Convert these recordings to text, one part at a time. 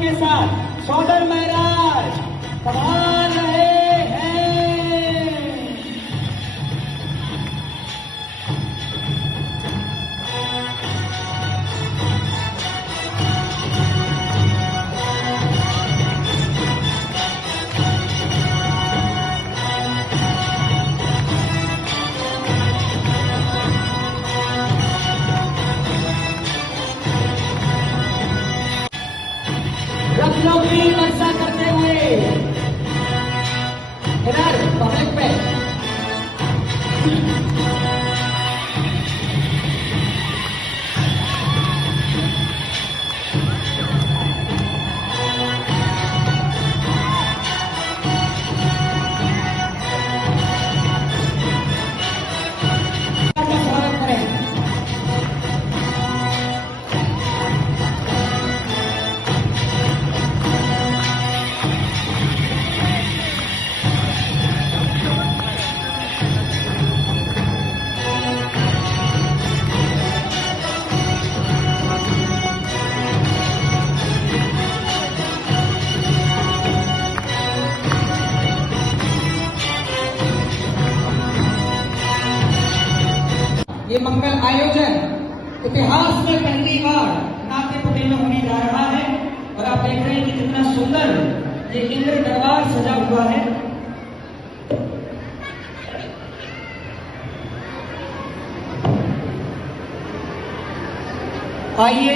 के साथ सौदर महाराज कमान रहे हैं। रत्नों की वर्षा करते हुए इधर पब्लिक पे स्वागत करें। ये मंगल आयोजन इतिहास में पहली बार नातेपुते में होने जा रहा है और आप देख रहे हैं कि कितना सुंदर ये इंद्र दरबार सजा हुआ है। आइए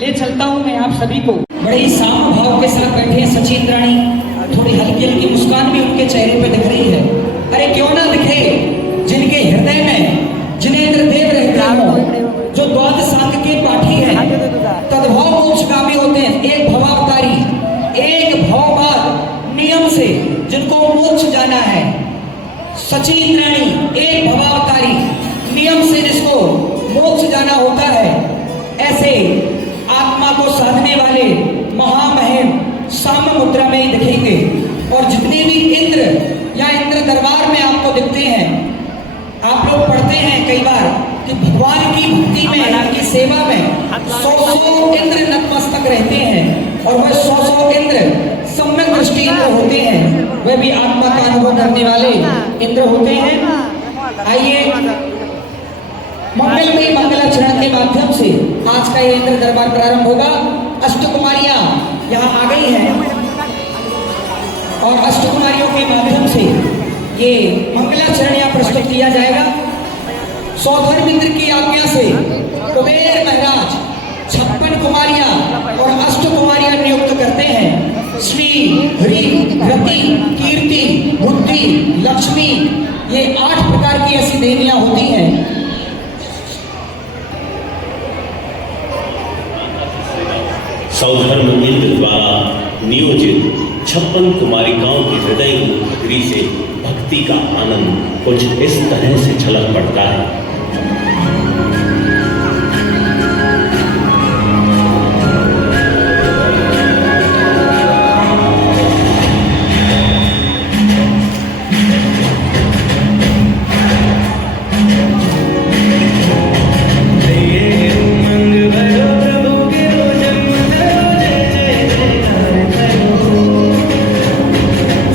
ले चलता हूं मैं आप सभी को। बड़े ही शांत भाव के साथ बैठे हैं सचिन रानी, थोड़ी हल्की हल्की मुस्कान भी उनके चेहरे पे दिख रही है। अरे क्यों ना दिखे जिनके हृदय में जिनेंद्र देव रहते हो, जो द्वादश अंग के पाठी हैं, तद्भव मोक्षगामी होते हैं। एक भवावतारी, एक भवबाद नियम से जिनको मोक्ष जाना है। सचिन रानी एक भवावतारी नियम से जिसको मोक्ष जाना होता है। ऐसे आत्मा को साधने वाले महामहिम साम्य मुद्रा में ही दिखेंगे। और जितने भी इंद्र या इंद्र दरबार में आपको दिखते हैं, आप लोग पढ़ते हैं कई बार कि भगवान की भक्ति में, उनकी सेवा में 100 इंद्र नतमस्तक रहते हैं और वह 100 इंद्र सम्यक दृष्टि इंद्र होते हैं। वह भी आत्मा का अनुभव करने वाले इंद्र होते हैं। आइए मंगलमयी मंगलाचरण के माध्यम से आज का ये इंद्र दरबार प्रारंभ होगा। अष्टकुमारियां यहाँ आ गई हैं और अष्टकुमारियों के माध्यम से ये मंगलाचरण यहाँ प्रस्तुत किया जाएगा। सौधर्मिंद्र की आज्ञा से कुबेर महाराज 56 कुमारियां और अष्टकुमारियां नियुक्त करते हैं। श्री, हरि, रति, कीर्ति, बुद्धि, लक्ष्मी, ये 8 प्रकार की ऐसी देवियां होती हैं। सौधर्म इंद्र द्वारा नियोजित 56 कुमारिकाओं के हृदय की भक्ति से भक्ति का आनंद कुछ इस तरह से छलक पड़ता है।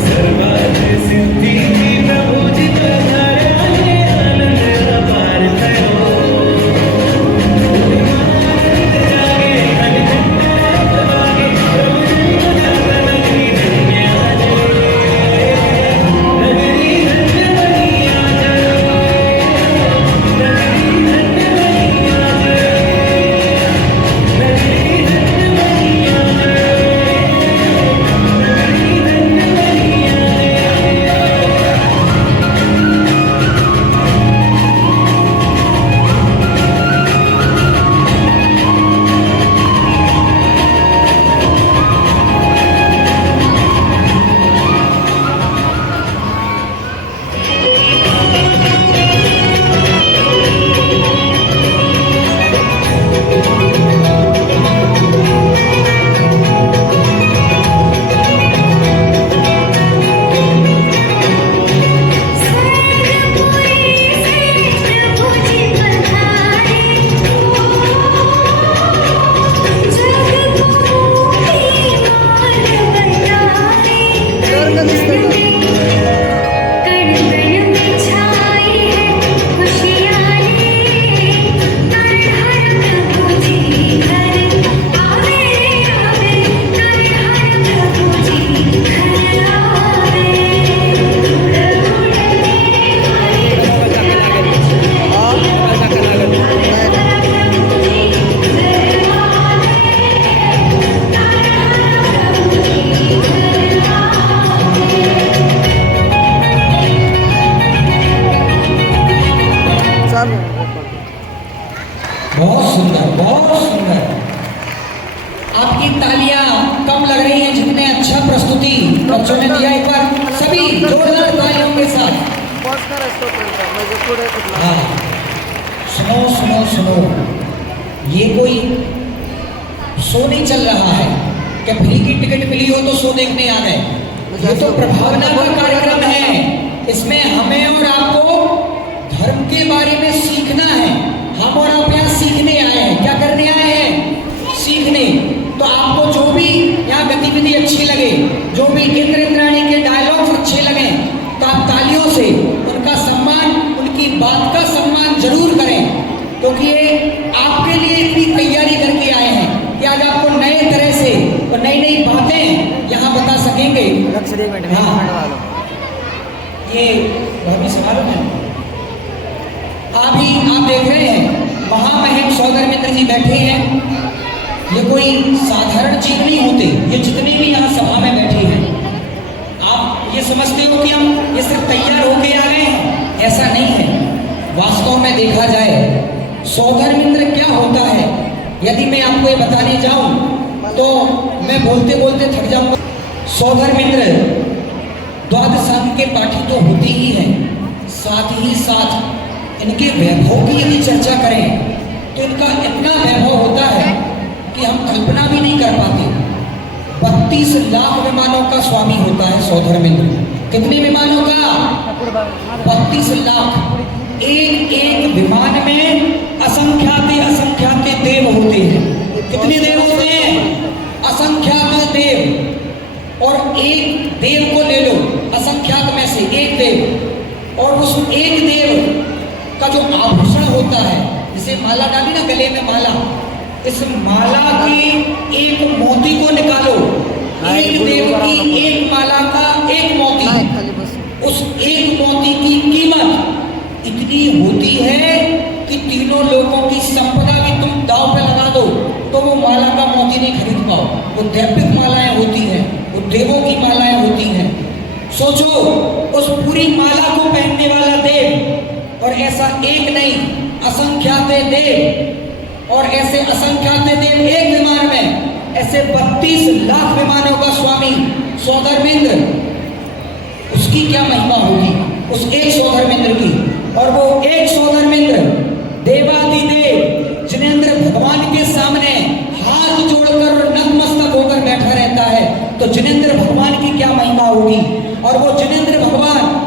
सर्वार्थ सिद्धि प्रभु जी पधारे, आनंद बच्चों ने दिया, एक बार सभी जोरदार तालियों के साथ। हाँ, सुनो सुनो सुनो, ये कोई शो नहीं चल रहा है कि फ्री की टिकट मिली हो तो शो देखने आ गए। ये तो प्रभावना का कार्यक्रम है। इसमें हमें और आपको धर्म के बारे में सीखना है। हम और आप यहाँ सीखने आए हैं। क्या करने आए हैं? सीखने। तो आपको जो भी यहाँ गतिविधि अच्छी लगे, जो भी इंद्र इंद्राणी के डायलॉग्स अच्छे लगे, तो आप तालियों से उनका सम्मान, उनकी बात का सम्मान जरूर करें, क्योंकि ये आपके लिए इतनी तैयारी करके आए हैं कि आज आपको नए तरह से और नई नई बातें यहाँ बता सकेंगे। हाँ, ये भाभी से मालूम है, अभी आप देख रहे हैं महामहिम सौधर्मेंद्र जी बैठे हैं। ये कोई साधारण चीज नहीं होते, ये जितने भी यहाँ सभा में बैठे हैं। आप ये समझते हो कि हम ये सिर्फ तैयार होके आ गए हैं, ऐसा नहीं है। वास्तव में देखा जाए सौधर्मेंद्र क्या होता है, यदि मैं आपको ये बताने जाऊं तो मैं बोलते बोलते थक जाऊंगा। सौधर्मेंद्र द्वादश अंग के पाठी तो होते ही हैं, साथ ही साथ इनके वैभव की यदि चर्चा करें तो इनका इतना वैभव होता है कि हम कल्पना भी नहीं कर पाते। 32 लाख विमानों का स्वामी होता है सौधर्मेंद्र। कितने विमानों का? 32 लाख। एक एक विमान में असंख्याते असंख्याते देव होते हैं। कितने देव होते हैं? असंख्यात देव। और एक देव को ले लो, असंख्यात में से एक देव, और उस एक देव का जो आभूषण होता है, जिसे माला डाली ना गले में माला, इस माला की एक मोती को निकालो, एक देव की एक माला का एक मोती, उस एक मोती की कीमत इतनी होती है कि तीनों लोगों की संपदा भी तुम दांव पे लगा दो तो वो माला का मोती नहीं खरीद पाओ। वो दैविक मालाएं होती हैं, वो देवों की मालाएं होती हैं। सोचो, उस पूरी माला को पहनने वाला देव, और ऐसा एक नहीं, असंख्यात देव, और ऐसे असंख्यात देव एक विमान में, ऐसे 32 लाख विमानों का स्वामी सौधर्मेंद्र, उसकी क्या महिमा होगी उस एक सौधर्मेंद्र की। और वो एक सौधर्मेंद्र देवादिदेव जिनेंद्र भगवान के सामने हाथ जोड़कर नतमस्तक होकर बैठा रहता है, तो जिनेंद्र भगवान की क्या महिमा होगी। और वो जिनेंद्र भगवान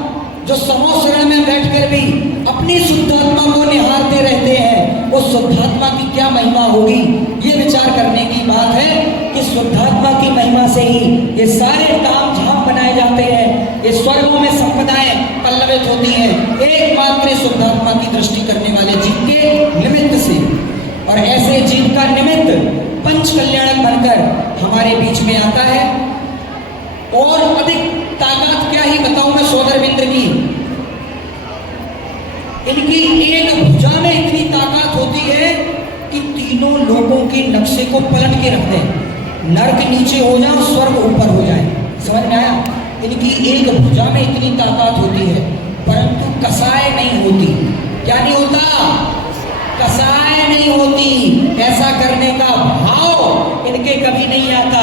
जो समो शरण में बैठकर भी अपनी शुद्धात्मा को निहारते रहते हैं, उस शुद्धात्मा की क्या महिमा होगी। ये विचार करने की बात है कि शुद्धात्मा की महिमा से ही ये सारे काम झाम बनाए जाते हैं, ये स्वर्गों में संपदाएं पल्लवित होती हैं, एकमात्र शुद्धात्मा की दृष्टि करने वाले जीव के निमित्त से। और ऐसे जीव का निमित्त पंच कल्याणक बनकर हमारे बीच में आता है। और अधिक ताकत क्या ही बताऊं मैं सौधर्मेंद्र की, इनकी एक भुजा में इतनी ताकत होती है कि तीनों लोगों के नक्शे को पलट के रख दें। नर्क नीचे हो जाए, स्वर्ग ऊपर हो जाए। समझ में आया? इनकी एक भुजा में इतनी ताकत होती है, परंतु कसाय नहीं होती। क्या नहीं होता? कसाय नहीं होती। ऐसा करने का भाव इनके कभी नहीं आता।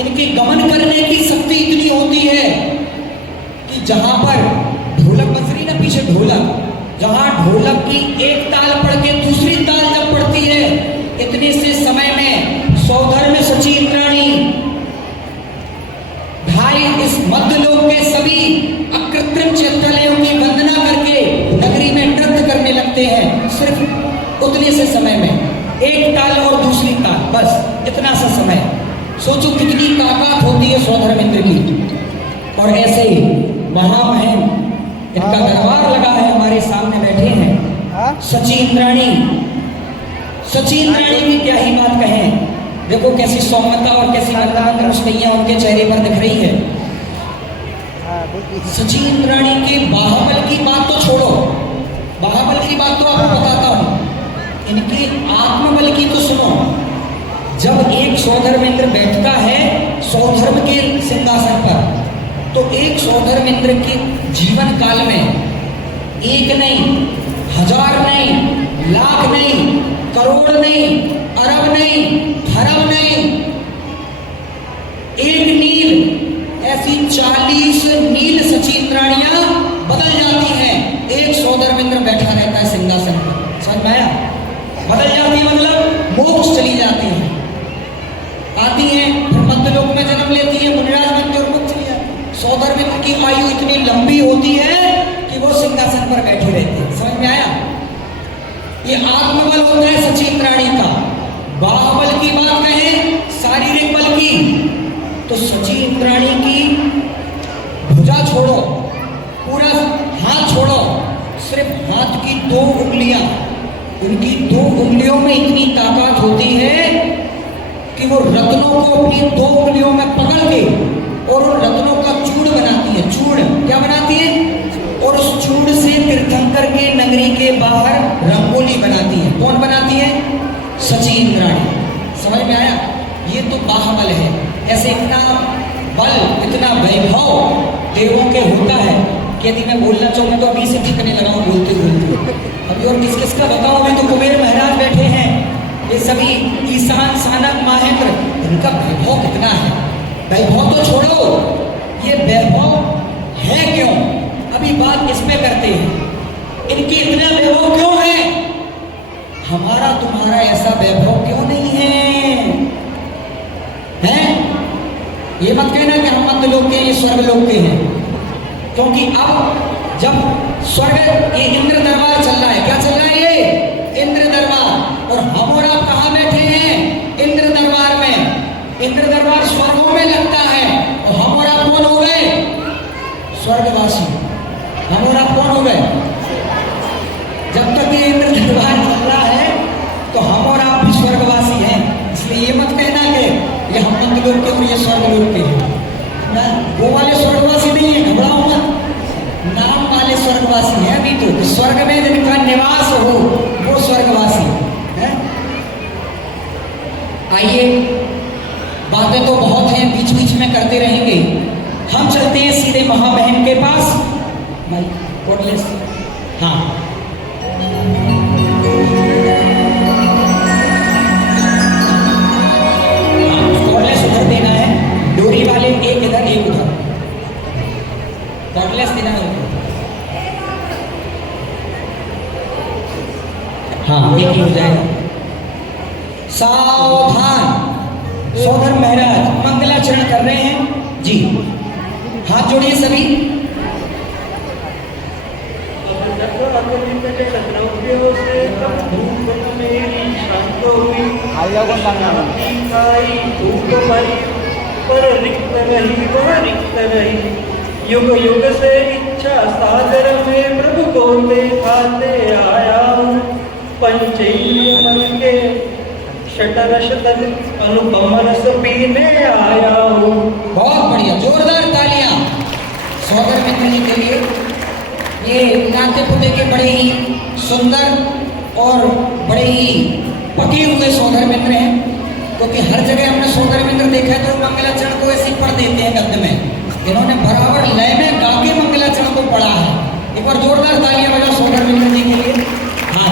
इनके गमन करने की शक्ति इतनी होती है कि जहां पर ढोलक बज रही ना, पीछे ढोलक, जहां ढोलक की एक ताल पड़ के दूसरी ताल जब पड़ती है, इतने से समय में सौधर्म सची इंद्राणी ढाई इस मध्यलोक के सभी अकृत्रिम चैत्यालयों की वंदना करके नगरी में नृत्य करने लगते हैं। सिर्फ उतने से समय में एक ताल और दूसरी ताल, बस इतना सा समय। सोचो कितनी ताकत होती है सौधर्मेंद्र की। और ऐसे महामहिम इनका दरबार लगा है, हमारे सामने बैठे हैं सची इंद्राणी। सची इंद्राणी की क्या ही बात कहें। देखो कैसी सौम्यता और कैसी मंदार मुस्कुराहट उनके चेहरे पर दिख रही है। सची इंद्राणी के बाहुबल की बात तो छोड़ो, बाहुबल की बात तो आपको बताता हूं, इनके आत्मबल की तो सुनो। जब एक सौधर्मेंद्र बैठता है सौधर्म के सिंहासन पर, तो एक सौधर्मेंद्र के जीवन काल में एक नहीं, हजार नहीं, लाख नहीं, करोड़ नहीं, अरब नहीं, खरब नहीं, एक नील ऐसी 40 नील सचिंद्राणियां बदल जाती हैं। एक सौधर्मेंद्र बैठा रहता है सिंहासन पर, समझ में आया? बदल जाती है मतलब मोक्ष चली जाती है, आती हैं, फिर मध्यलोक में जन्म लेती है, मुनिराज बनती और मुक्त चली जाती है। सौधर्मेंद्र की आयु इतनी लंबी होती है कि वो सिंहासन पर बैठी रहती है, समझ में आया? ये आत्मबल होता है सचिंद्राणी का। बाहुबल की बात कहें, शारीरिक बल की, तो सचिंद्राणी की भुजा छोड़ो, पूरा हाथ छोड़ो, सिर्फ हाथ की 2 उंगलियां, उनकी 2 उंगलियों में इतनी ताकत होती है कि वो रत्नों को अपनी 2 उंगलियों में पकड़ के और उन रत्नों का चूड़ बनाती है। चूड़ क्या बनाती है? और उस चूड़ से तीर्थंकर के नगरी के बाहर रंगोली बनाती है। कौन बनाती है? सचिंद्राणी। समझ में आया? ये तो बाहुबल है। ऐसे इतना बल, इतना वैभव देवों के होता है कि यदि मैं बोलना चाहूँ तो अभी से ठिकने लगाऊं बोलते बोलते। अभी और किस किस का बताऊं? अभी तो कुबेर महाराज बैठे हैं, ये सभी ईशान, सानक, माहेंद्र, इनका वैभव कितना है। वैभव तो छोड़ो, ये वैभव है क्यों? अभी बात इस पे करते हैं, इनकी इतना वैभव क्यों है? हमारा तुम्हारा ऐसा वैभव क्यों नहीं है? हैं? ये मत कहना कि हम मध्य लोक के, ये स्वर्ग लोक के हैं, क्योंकि अब जब स्वर्ग, ये इंद्र दरबार चल रहा है। क्या चल रहा है? ये इंद्र दरबार। और हम और आप कहाँ बैठे हैं? इंद्र दरबार में। इंद्र दरबार स्वर्गों में लगता है, और हम और आप कौन हो गए? स्वर्गवासी। हम और आप कौन हो गए? जब तक ये इंद्र दरबार चल रहा है तो हम और आप भी स्वर्गवासी हैं। इसलिए ये मत कहना कि ये हम मध्य लोक के और ये स्वर्ग लोक के हैं। ना, वो वाले स्वर्गवासी नहीं है, घबराओ मत। नाम वाले स्वर्गवासी हैं अभी तो, स्वर्ग में जिनका निवास हो वो स्वर्गवासी है। आइए, बातें तो बहुत हैं, बीच बीच में करते रहेंगे। हम चलते हैं सीधे महाबहन के पास। भाई कोटलेस, हाँ, कोटलेस उधर देना है, डोरी वाले एक इधर एक उधर, कोटलेस देना है। हाँ, एक ही हो जाएगा। सावधान। सौधर्म महाराज मंगलाचरण कर रहे हैं जी, हाथ जोड़िए सभी। पर रिक्त रही वह रिक्त रही, युग युग से इच्छा सादर में प्रभु को दिखाते आया हूँ। पंचेंद्रिय मन के शतरस तन अनुपम रस पीने आया हूँ। बहुत बढ़िया, जोरदार तालियां सौधर्मेंद्र जी के लिए। ये नाते पुते के बड़े ही सुंदर और बड़े ही पके हुए सौधर्मेंद्र हैं, क्योंकि हर जगह हमने सौधर्मेंद्र देखा है तो मंगलाचरण को ऐसे पढ़ देते हैं गद्य में। इन्होंने बराबर लय में गा के मंगलाचरण को पढ़ा है। एक बार जोरदार तालियां बजाओ सौधर्मेंद्र जी के लिए। हाँ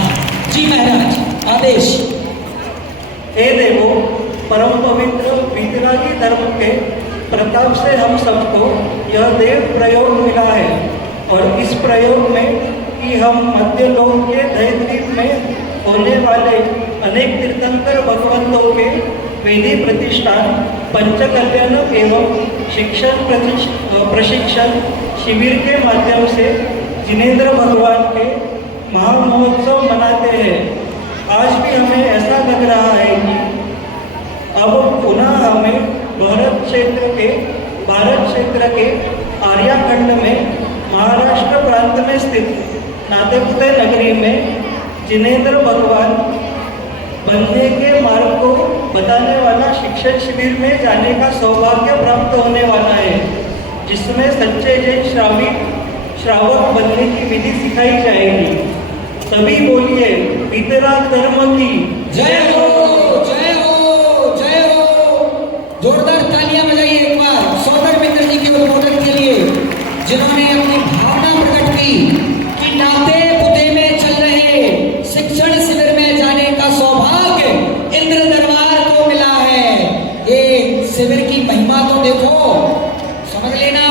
जी महाराज, आदेश। हे देवो, परम पवित्र वीतरागी धर्म के प्रताप से हम सबको यह देव प्रयोग मिला है, और इस प्रयोग में कि हम मध्य लोक के धैर्य में होने वाले अनेक तीर्थंकर भगवंतों के वेदी प्रतिष्ठान, पंचकल्याण एवं शिक्षण प्रशिक्षण शिविर के माध्यम से जिनेंद्र भगवान के महामहोत्सव मनाते हैं। आज भी हमें ऐसा लग रहा है कि अब पुनः हमें भारत क्षेत्र के आर्याखंड में महाराष्ट्र प्रांत में स्थित नातेपुते नगरी में जिनेंद्र भगवान बनने के मार्ग को बताने वाला शिक्षण शिविर में जाने का सौभाग्य प्राप्त होने वाला है, जिसमें सच्चे जैन श्रावक बनने की विधि सिखाई जाएगी। सभी बोलिए वीतराग धर्म की जय हो, जय हो, जय हो। जोरदार तालियां बजाइए एक बार सौधर्मेंद्र जी के उद्बोधन के लिए, जिन्होंने अपनी भावना प्रकट की कि नाते पुते में चल रहे शिक्षण शिविर में जाने का सौभाग्य इंद्र दरबार को मिला है। ये शिविर की महिमा तो देखो, समझ लेना।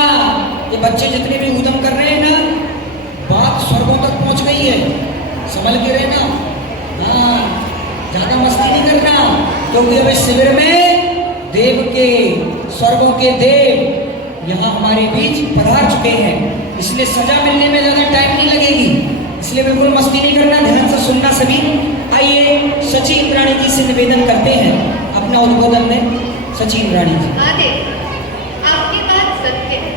संभल के रहना, हाँ ज्यादा मस्ती नहीं करना, क्योंकि अब इस शिविर में देव के, स्वर्गों के देव यहाँ हमारे बीच पधार चुके हैं, इसलिए सजा मिलने में ज्यादा टाइम नहीं लगेगी, इसलिए बिल्कुल मस्ती नहीं करना, ध्यान से सुनना सभी। आइए सची इंद्राणी जी से निवेदन करते हैं अपना उद्बोधन में। सची इंद्राणी जी। आपकी बात सत्य है।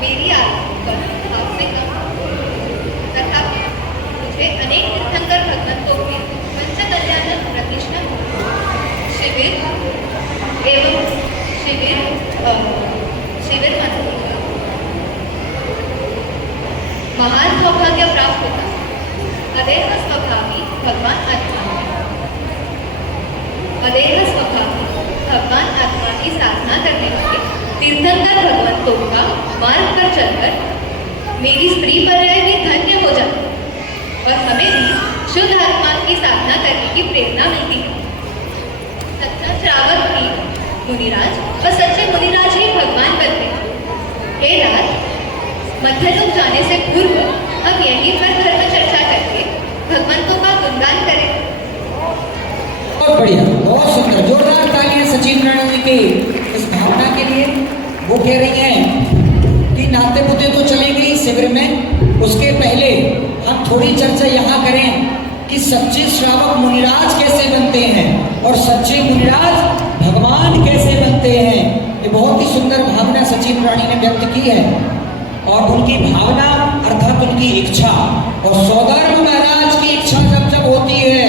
मेरी आरती पर आपसे कम, तथापि मुझे अनेक तीर्थंकर भगवंतों के पंचकल्याण प्रतिष्ठा शिविर एवं शिविर मंत्री का महान सौभाग्य प्राप्त होता। अदेह स्वभावी भगवान आत्मा की साधना करने वाले तीर्थंकर भगवंतों का मार्ग पर चलकर मेरी स्त्री पर्याय भी धन्य हो जाती और हमें भी शुद्ध आत्मा की साधना करने की प्रेरणा मिलती है। सच्चा श्रावक ही मुनिराज और सच्चे मुनिराज ही भगवान बनते हैं। हे राज, मध्यलोक जाने से पूर्व हम यहीं पर धर्म चर्चा करके भगवंतों का गुणगान करें। बहुत बढ़िया, बहुत सुंदर, जोरदार तालियां सची इंद्राणी जी की इस भावना के लिए। वो कह रही हैं कि नाते पुते तो चलेंगे इस शिविर में, उसके पहले हम थोड़ी चर्चा यहाँ करें कि सच्चे श्रावक मुनिराज कैसे बनते हैं और सच्चे मुनिराज भगवान कैसे बनते हैं। ये बहुत ही सुंदर भावना सची इंद्राणी ने व्यक्त की है, और उनकी भावना अर्थात उनकी इच्छा, और सौधर्म महाराज की इच्छा जब जब होती है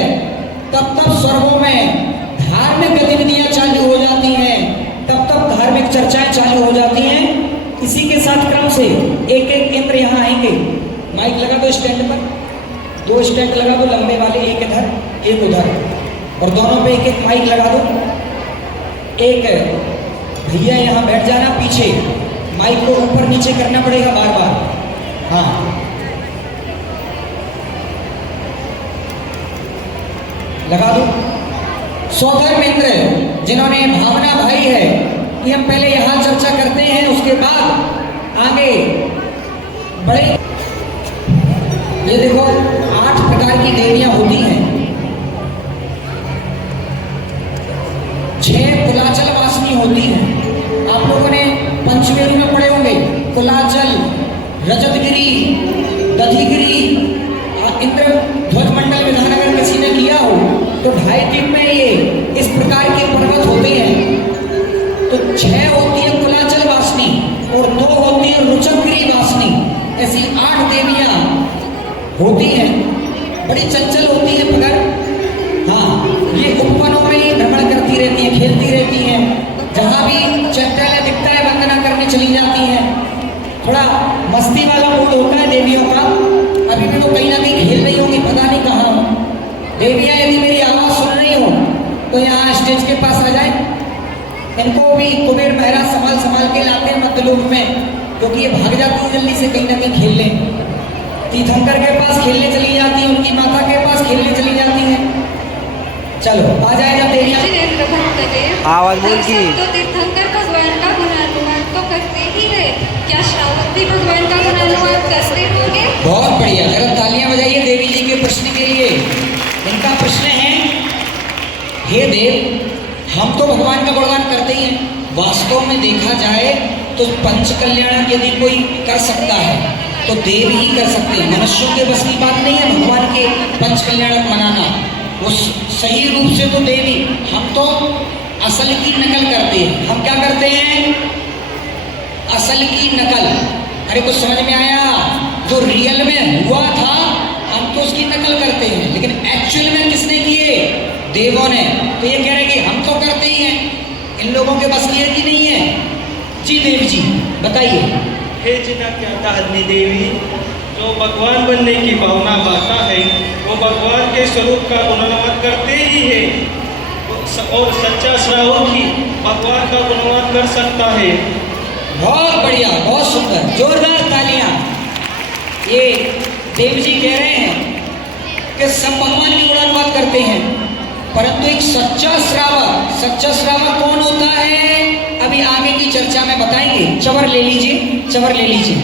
तब तब स्वर्गों में धार्मिक गतिविधियां चालू हो जाती हैं, तब तब धार्मिक चर्चाएं चालू हो जाती हैं। इसी के साथ क्रम से एक एक इंद्र यहाँ आएंगे। माइक लगा दो स्टैंड पर, 2 स्टैंड लगा दो लंबे वाले, एक इधर एक उधर, और दोनों पे एक एक माइक लगा दो। एक भैया यहाँ बैठ जाना पीछे, माइक को ऊपर नीचे करना पड़ेगा बार बार। हाँ लगा दो। सौधर्म इंद्र जिन्होंने भावना भाई है कि हम पहले यहाँ चर्चा करते हैं, उसके बाद आगे बड़े। ये देखो 8 प्रकार की देवियां होती हैं। 6 कुलाचल वासिनी होती हैं। आप लोगों ने पंचमेरु में पढ़े होंगे, कुलाचल, रजतगिरी, दधिगिरी, इंद्र ध्वज मंडल विधानगर किसी ने किया हो तो 2.5 दिन में ये इस प्रकार के पर्वत होते हैं। तो 6 होती है कुलाचल वासिनी और 2 होती है रुचकगिरी वासिनी। ऐसी 8 देवियां होती हैं, बड़ी चंचल होती है मगर हाँ ये उपवनों में ही भ्रमण करती रहती हैं, खेलती रहती हैं, जहाँ भी चैत्यालय दिखता है वंदना करने चली जाती हैं। थोड़ा मस्ती वाला मूड होता है देवियों का। अभी भी वो कहीं ना कहीं खेल रही होंगी, पता नहीं कहाँ। देवियाँ यदि मेरी आवाज़ सुन रही हो तो यहाँ स्टेज के पास आ जाए। इनको भी कुबेर महाराज संभाल के लाते हैं मध्यलोक में, क्योंकि ये भाग जाती है जल्दी से कहीं ना कहीं खेलने। तीर्थंकर के पास खेलने चली जाती है, उनकी माता के पास खेलने चली जाती है। चलो आ जाएगा देवियाँ। आवाज बोल की। तो तीर्थंकर भगवान का गुणानुवाद तो करते ही है, क्या श्रावक भी भगवान का गुणानुवाद करते होंगे? बहुत बढ़िया, जरा तालियां बजाइए देवी जी के प्रश्न के लिए। इनका प्रश्न है, हे देव, हम तो भगवान का गुणगान करते ही हैं, वास्तव में देखा जाए तो पंच कल्याण यदि कोई कर सकता है तो देव ही कर सकते हैं। मनुष्यों के बस की बात नहीं है भगवान के पंच कल्याण मनाना, वो सही रूप से तो देवी। हम तो असल की नकल करते हैं। हम क्या करते हैं? असल की नकल। अरे कुछ समझ में आया? जो रियल में हुआ था हम तो उसकी नकल करते हैं, लेकिन एक्चुअल में किसने किए? देवों ने। तो ये कह रहे कि हम तो करते ही हैं, इन लोगों के बस की है कि नहीं है? जी देव जी बताइए। हे चिदात्माधारिणी देवी, जो भगवान बनने की भावना पाता है वो भगवान के स्वरूप का गुणगान करते ही है, और सच्चा श्रावक ही भगवान का गुणगान कर सकता है। बहुत बढ़िया, बहुत सुंदर, जोरदार तालियां। ये देव जी कह रहे हैं कि सब भगवान की गुणगान करते हैं, परंतु एक सच्चा श्रावक कौन होता है? अभी आगे की चर्चा में बताएंगे। चवर ले लीजिए, चवर ले लीजिए।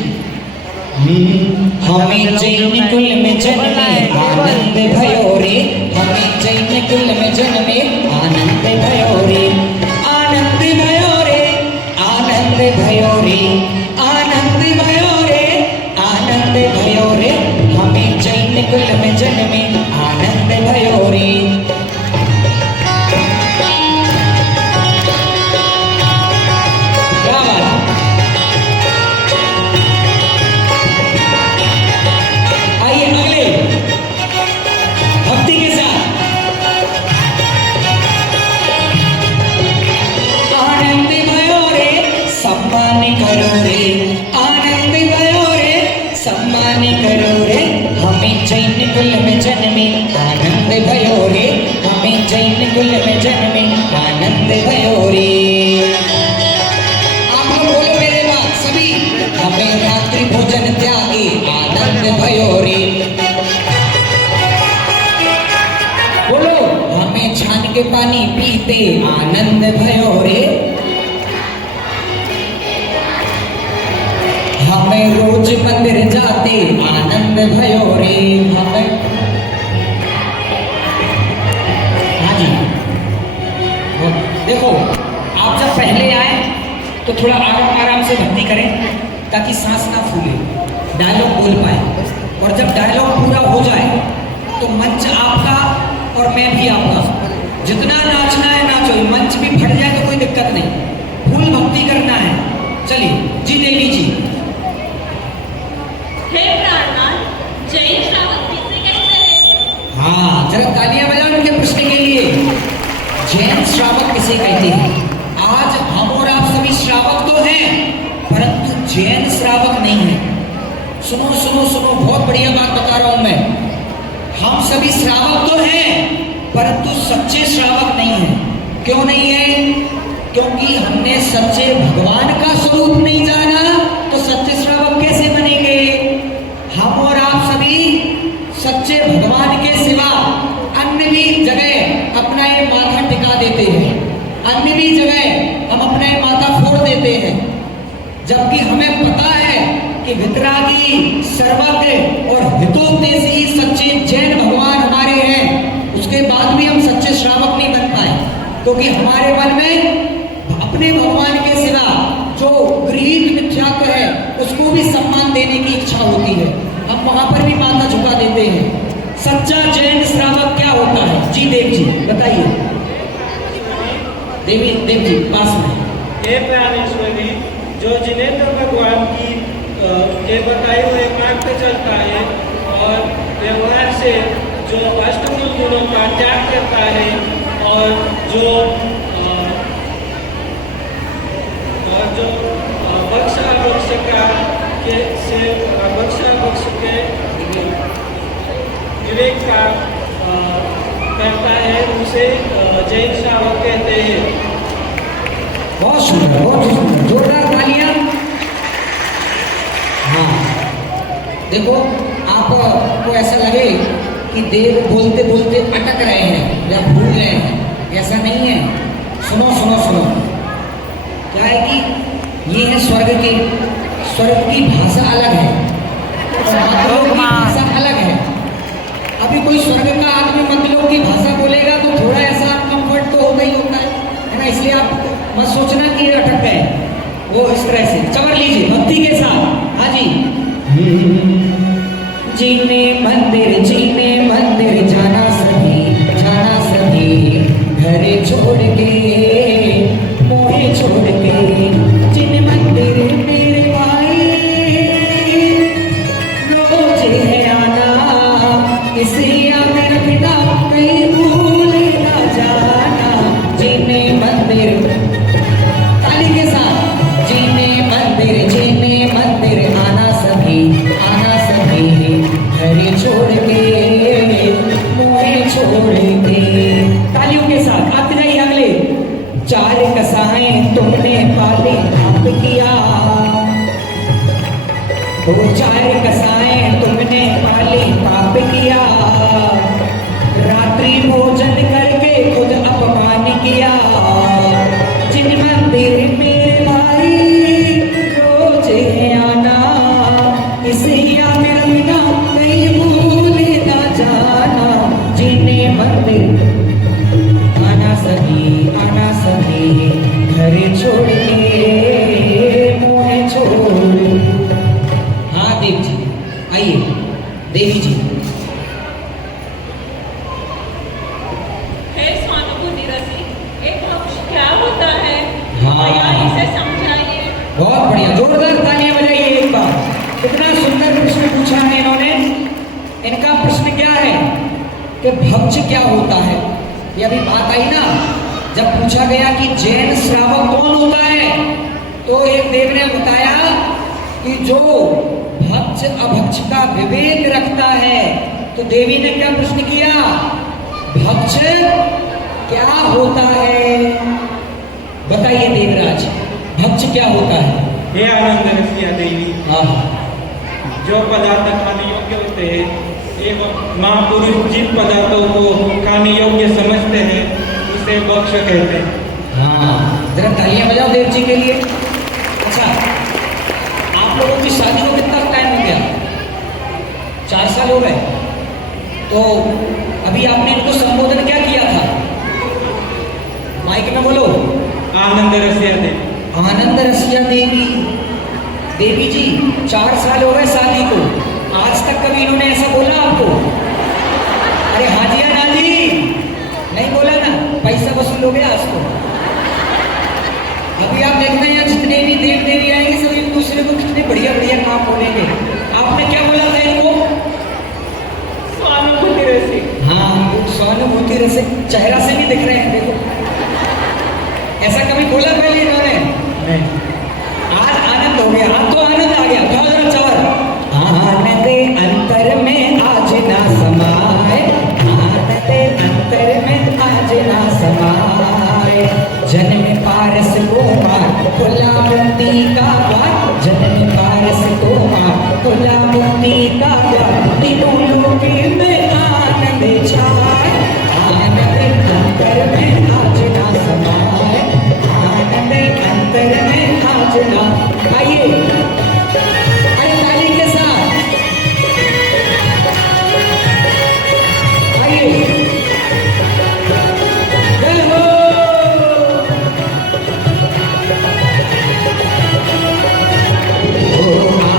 हमें जैन कुल में जन्मे आनंद भयो रे, हमें जैन कुल में जन्मे आनंद भयो रे, आनंद भयो रे, आनंद भयो रे, आनंद भयो रे, आनंद भयो रे, हमें जैन कुल में जन्मे आनंद भयो रे। क्या बात है? आइए अगले भक्ति के साथ आनंद भयो रे सम्मान करो रे, आनंद भयो रे सम्मान करो रे, हमें जैन कुल में जन्मे आनंद भयो रे, हमें जैन कुल में जन्मे आनंद भयो रे। आप लोग बोलो मेरे बात सभी, हमें रात्रि भोजन त्यागे आनंद भयो रे। बोलो हमें छान के पानी पीते आनंद भयो रे, हमें रोज मंदिर जाते आनंद भयो रे, हमें हाँ जी। देखो आप जब पहले आए तो थोड़ा आराम आराम से भक्ति करें ताकि सांस ना फूले, डायलॉग बोल पाए, और जब डायलॉग पूरा हो जाए तो मंच आपका और मैं भी आपका, जितना नाचना है नाचो, मंच भी फट जाए तो कोई दिक्कत नहीं, फुल भक्ति करना है। चलिए जी देवी जी। हे प्राणनाथ, जैन श्रावक किसे कहते हैं? हाँ जरा तालियां बजाओ उनके प्रश्न के लिए। जैन श्रावक किसे कहते हैं? आज हम और आप सभी श्रावक तो हैं परंतु जैन श्रावक नहीं है। सुनो सुनो सुनो, बहुत बढ़िया बात बता रहा हूं मैं। हम सभी श्रावक तो हैं परंतु सच्चे श्रावक नहीं हैं। क्यों नहीं है? क्योंकि हमने सच्चे भगवान का स्वरूप नहीं जाना, तो सच्चे श्रावक कैसे बनेंगे? हम और आप सभी सच्चे भगवान के सिवा अन्य भी जगह अपना ये माथा टिका देते हैं, अन्य भी जगह हम अपना ये माथा फोड़ देते हैं, जबकि हमें पता है कि वितरागी, सर्वज्ञ और हितोपदेशी ही सच्चे जैन भगवान हमारे हैं। उसके बाद भी हम सच्चे श्रावक नहीं बन पाए, क्योंकि हमारे मन में अपने भगवान के सिवा जो गृहीत मिथ्यात्व है उसको भी सम्मान देने की इच्छा होती है, हम वहां पर भी माथा झुका देते हैं। सच्चा जैन श्रावक क्या होता है? जी देव जी बताइए। देव जी पास में। हे प्राणेश्वरी, जो जिनेन्द्र भगवान की के बताए हुए मार्ग पे चलता है और व्यवहार से जो अष्टमूल गुणों का त्याग करता है और जो बक्ष का के से बक्ष के विवेक का करता है, उसे जैन श्रावक कहते हैं। बहुत सुंदर, बहुत सुंदर, जोरदार तालियां। हाँ देखो, आपको ऐसा लगे कि देव बोलते बोलते अटक रहे हैं या भूल रहे हैं, ऐसा नहीं है। सुनो सुनो सुनो, क्या है कि ये है स्वर्ग की भाषा अलग है, मतलों की भाषा अलग है। अभी कोई स्वर्ग का आदमी मतलों की भाषा बोलेगा तो थोड़ा ऐसा अनकंफर्ट तो होता ही होता है ना, इसलिए आप मत सोचना कि ये अटक गए, वो इस तरह से चवर लीजिए भक्ति के साथ। हाँ जी। जीने मंदिर जाना सभी घरे छोड़ के मोहे छोड़ के, जिन मंदिर मेरे भाई रोज है आना, इसे याद रखना कहीं भूल ना जाना। जिने मंदिर, ताली के साथ, जिने मंदिर आना सभी घरे छोड़ के मोहे छोड़ के। तालियों के साथ आते जाइए अगले। चार कसाएं तुमने पाले पाप किया, तो चार कसाएं तुमने पाले पाप किया, रात्रि भोजन करके खुद अपमान किया। जिन मंदिर मेरे भाई रोज है आना, इसे आइए देवी जी। हे स्वानुभूति रसिक, एक भक्ष क्या होता है? हाँ। कृपया इसे समझाइए। बहुत बढ़िया, जोरदार तालियां बजाइए एक बार। कितना सुंदर प्रश्न पूछा है इन्होंने। इनका प्रश्न क्या है कि भक्ष क्या होता है। ये अभी बात आई ना, जब पूछा गया कि जैन श्रावक कौन होता है, तो एक देव ने बताया कि जो भक्ष अभक्ष का विवेक रखता है। तो देवी ने क्या प्रश्न किया, भक्ष क्या होता है, बताइए देवराज, भक्ष क्या होता है। हे आनंद रसिया देवी, हाँ, जो पदार्थ खाने योग्य होते हैं एवं महापुरुष जिन पदार्थों को खाने योग्य समझते हैं उसे भक्ष कहते हैं। हाँ, जरा तालियां बजाओ देव जी के लिए। अच्छा, आप लोगों की शादी को कितना टाइम हो गया? 4 साल हो गए। तो अभी आपने इनको संबोधन क्या किया था, माइक में बोलो। आनंद रसिया देवी। आनंद रसिया देवी। देवी जी 4 साल हो गए शादी को, आज तक कभी इन्होंने ऐसा बोला आपको? अरे हाँ जी ना जी, नहीं बोला ना, पैसा वसूल हो गया आज तो। अभी आप देखते हैं जितने भी देव देवी आएंगे सब एक दूसरे को कितने बढ़िया बढ़िया काम बोलेंगे। आपने क्या बोला था इनको? स्वानुभूति रसिक। हाँ, स्वानुभूति रसिक चेहरा से भी दिख रहे हैं, देखो। ऐसा कभी बोला पहले इन्होंने? नहीं। आज आनंद हो गया, आज तो आनंद आ गया। बहुत जरा चार आनंद अंतर में आज ना समाए, आनंद अंतर में आज ना समाए, जन्म पारस को मार खुला मुक्ति का द्वार, जन्म पारस को मार खुला मुक्ति का द्वार, तीनों लोक में आनंद छाए, आनंद अंतर में आज ना समाए, आनंद अंतर में आज ना। आइए अरे ताली के साथ आइए, जय हो।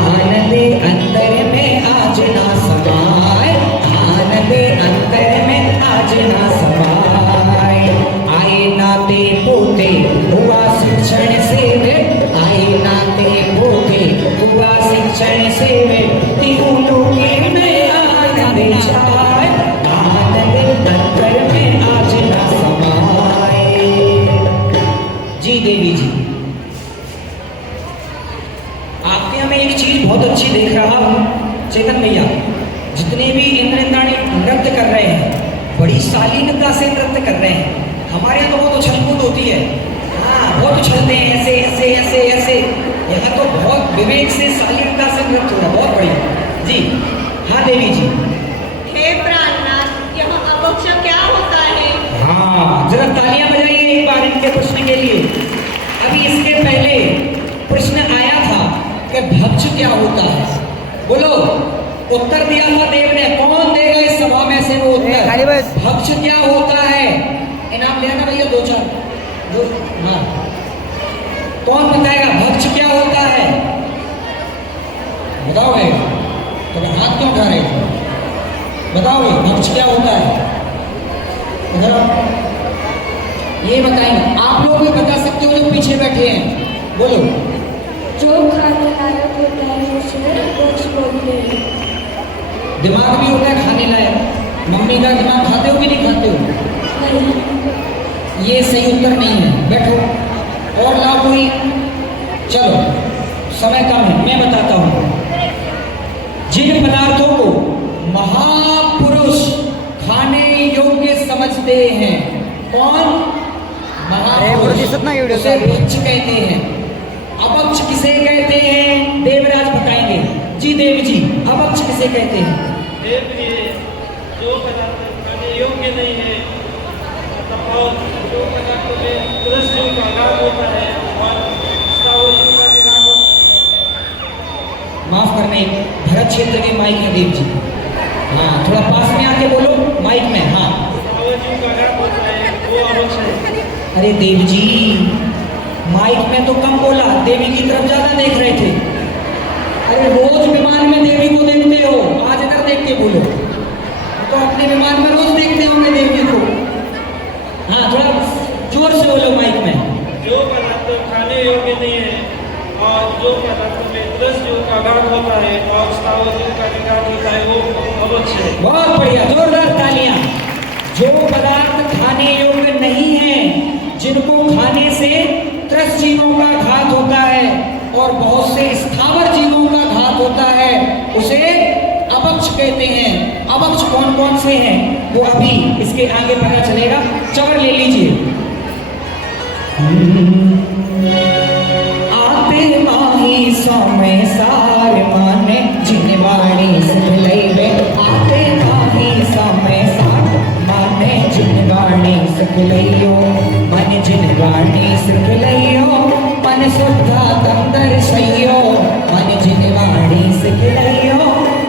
आनंद अंतर में आज ना समाए, आनंद अंतर में आज ना समाए, आए नाते पोते हुआ शिक्षण से वे, आए नाते पोते हुआ शिक्षण से वे, तीनों लोके में आनंद छाए, आनंद अंतर में आज ना समाए। जी देवी जी, आपके यहाँ मैं एक चीज बहुत अच्छी देख रहा हूँ चेतन भैया, जितने भी इंद्रदानी नृत्य कर रहे हैं बड़ी शालीनता से नृत्य कर रहे हैं। हमारे यहाँ तो बहुत उछल-कूद होती है, हाँ बहुत उछलते हैं ऐसे ऐसे ऐसे ऐसे, यहाँ तो बहुत विवेक से शालीनता से नृत्य हो रहा है, बहुत बढ़िया। जी हाँ देवी जी। हे प्राणनाथ, यह अभक्ष क्या होता है? हाँ, जरा तालियां बजाइए एक बार इनके प्रश्न के लिए। अभी इसके पहले प्रश्न आया था कि भक्ष क्या होता है, बोलो। उत्तर दिया था देव ने, कौन देगा इस सभा में से वो उत्तर? भक्ष क्या होता है? इनाम लेना भैया 2-4 दो। हाँ, कौन बताएगा भक्ष क्या होता है? बताओगे तो हाथ क्यों उठा रहे हो? बताओगे भक्ष क्या होता है? ये बताएंगे आप लोग भी बता सकते हो जो पीछे बैठे हैं, बोलो। जो खाने लायक होता है उसे भक्ष बोलते हैं। दिमाग भी होता है खाने लायक। मम्मी का दिमाग खाते हो कि नहीं खाते हो? नहीं। ये सही उत्तर नहीं है, बैठो और लाओ कोई। चलो समय कम है, मैं बताता हूँ। जिन पदार्थों को महापुरुष खाने योग्य समझते हैं, कौन? महापुरुष, उसे भक्ष कहते हैं। अभक्ष किसे कहते हैं? देवराज बताएंगे। जी देव जी, अभक्ष किसे कहते हैं? जो पदार्थ खाने योग्य नहीं है और जो पदार्थों में तुलस जीव का राग होता है और सावर जीव का भी राग होता है। माफ करने, भरत क्षेत्र के माइक है देव जी। हाँ, थोड़ा पास में आके बोलो माइक में। हाँ, सावर जीव का राग होता है, वो अभक्ष है। अरे देव जी, माइक में तो कम बोला, देवी की तरफ ज्यादा देख रहे थे। अरे रोज विमान में देवी को देखते हो, अपने विमान में रोज देखते होंगे देवी को। हाँ, थोड़ा जोर से बोलो माइक में। जो पदार्थ खाने योग्य नहीं है और जो पदार्थ में तुलस जीव का घात होता है और स्थावर जीव का भी घात होता है वो अवश्य है। बहुत बढ़िया, जोरदार तालियां। जो पदार्थ खाने योग्य नहीं है, जिनको खाने से त्रस्त जीवों का घात होता है और बहुत से स्थावर जीवों का घात होता है, उसे अपक्ष कहते हैं। अपक्ष कौन कौन से हैं वो अभी इसके आगे पता चलेगा। चवर ले लीजिए। आते माही समय सार माने जिनवाणी सकलैवे। आते माही समय सार माने जिनवाणी सकलैयो। मन जिनवाणी सकलैयो मन शुद्धा तंदर सैयो। मन जिनवाणी सकलैयो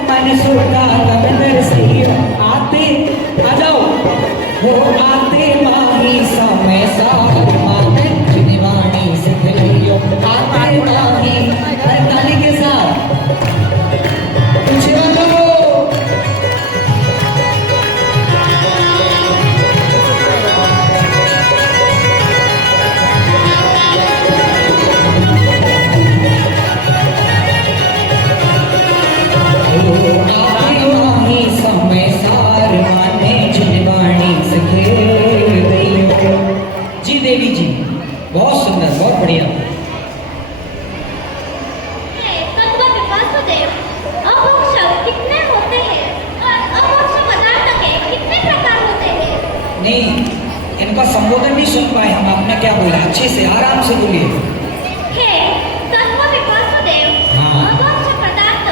मन शुद्धा तंदर सैयो। आते आ जाओ। वो आते माही समय सार माने जिनवाणी सकलैयो। आते माही ताली के साथ पीछे वालों। जी देवी जी, बहुत सुंदर, बहुत बढ़िया। तत्व विपासुदेव, अपक्ष कितने होते हैं और अपक्ष पदार्थ के कितने प्रकार होते हैं? नहीं, इनका संबोधन नहीं सुन पाए हम। आपने क्या बोला? अच्छे से आराम से बोलिए। हे तत्व विपासुदेव, हाँ। अपक्ष पदार्थ